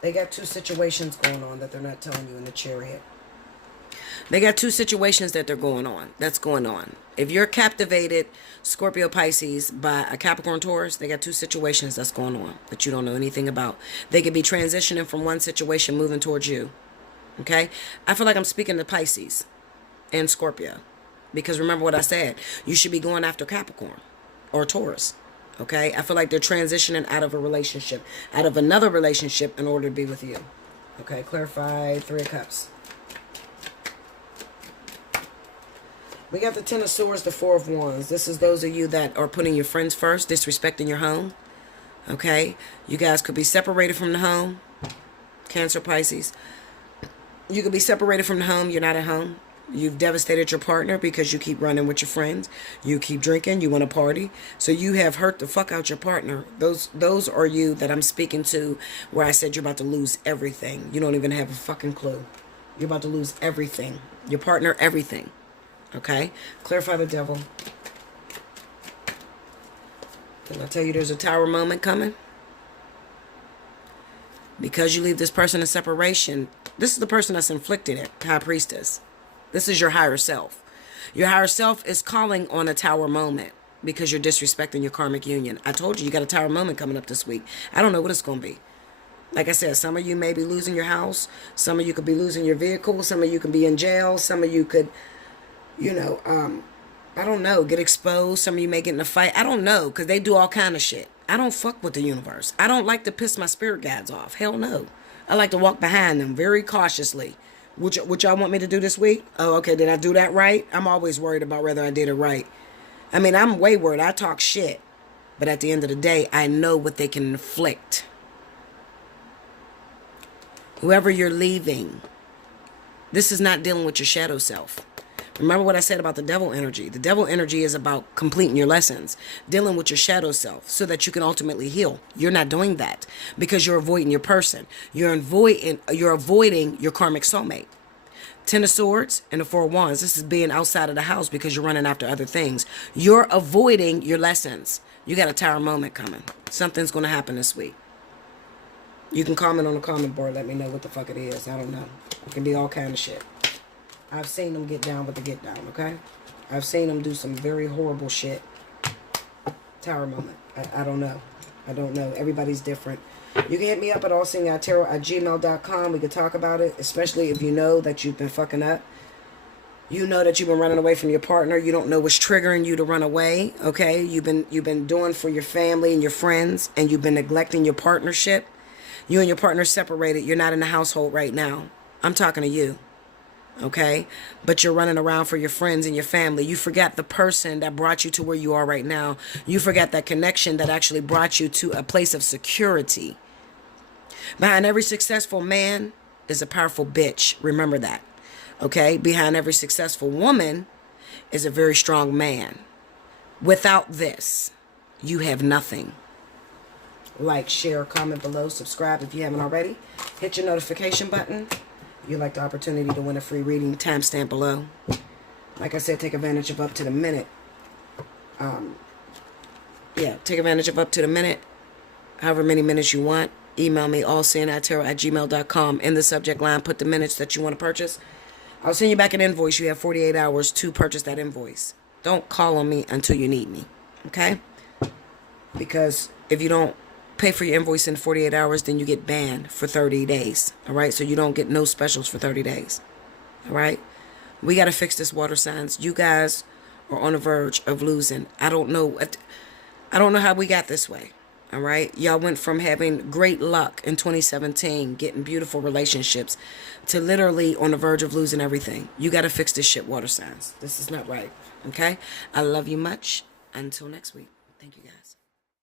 They got two situations going on that they're not telling you in the Chariot. They got two situations that they're going on. That's going on. If you're captivated, Scorpio, Pisces, by a Capricorn, Taurus, they got two situations that's going on that you don't know anything about. They could be transitioning from one situation, moving towards you. Okay? I feel like I'm speaking to Pisces and Scorpio. Because remember what I said. You should be going after Capricorn or Taurus. Okay? I feel like they're transitioning out of a relationship, out of another relationship in order to be with you. Okay? Clarify Three of Cups. We got the Ten of Swords, the Four of Wands. This is those of you that are putting your friends first, disrespecting your home. Okay? You guys could be separated from the home. Cancer, Pisces. You could be separated from the home. You're not at home. You've devastated your partner because you keep running with your friends. You keep drinking. You want to party. So you have hurt the fuck out your partner. Those are you that I'm speaking to where I said you're about to lose everything. You don't even have a fucking clue. You're about to lose everything. Your partner, everything. Okay? Clarify the Devil. Can I tell you there's a Tower moment coming? Because you leave this person in separation, this is the person that's inflicted it, High Priestess. This is your higher self. Your higher self is calling on a Tower moment because you're disrespecting your karmic union. I told you, you got a Tower moment coming up this week. I don't know what it's going to be. Like I said, some of you may be losing your house. Some of you could be losing your vehicle. Some of you could be in jail. Some of you could, I don't know, get exposed. Some of you may get in a fight. I don't know, because they do all kind of shit. I don't fuck with the universe. I don't like to piss my spirit guides off. Hell no. I like to walk behind them very cautiously. What y'all want me to do this week? Oh, okay, did I do that right? I'm always worried about whether I did it right. I mean, I'm wayward. I talk shit. But at the end of the day, I know what they can inflict. Whoever you're leaving, this is not dealing with your shadow self. Remember what I said about the devil energy. The devil energy is about completing your lessons, dealing with your shadow self so that you can ultimately heal. You're not doing that because you're avoiding your person. You're avoiding your karmic soulmate. Ten of Swords and the Four of Wands. This is being outside of the house because you're running after other things. You're avoiding your lessons. You got a Tower moment coming. Something's going to happen this week. You can comment on the comment board. Let me know what the fuck it is. I don't know. It can be all kind of shit. I've seen them get down with the get down, okay? I've seen them do some very horrible shit. Tower moment. I don't know. I don't know. Everybody's different. You can hit me up at allseeingeyetarot@gmail.com. We can talk about it, especially if you know that you've been fucking up. You know that you've been running away from your partner. You don't know what's triggering you to run away, okay? You've been doing for your family and your friends, and you've been neglecting your partnership. You and your partner separated. You're not in the household right now. I'm talking to you, okay? But you're running around for your friends and your family. You forgot the person that brought you to where you are right now. You forgot that connection that actually brought you to a place of security. Behind every successful man is a powerful bitch. Remember that. Okay, behind every successful woman is a very strong man. Without this, you have nothing. Like, share, comment below, subscribe if you haven't already. Hit your notification button. If you'd like the opportunity to win a free reading, timestamp below. Like I said, take advantage of up to the minute. Take advantage of up to the minute. However many minutes you want. Email me, allseeingeyetarot@gmail.com. In the subject line, put the minutes that you want to purchase. I'll send you back an invoice. You have 48 hours to purchase that invoice. Don't call on me until you need me, okay? Because if you don't pay for your invoice in 48 hours, then you get banned for 30 days, all right? So you don't get no specials for 30 days, all right? We got to fix this, water signs. You guys are on the verge of losing. I don't know how we got this way. All right. Y'all went from having great luck in 2017, getting beautiful relationships, to literally on the verge of losing everything. You got to fix this shit, water signs. This is not right. Okay. I love you much. Until next week. Thank you, guys.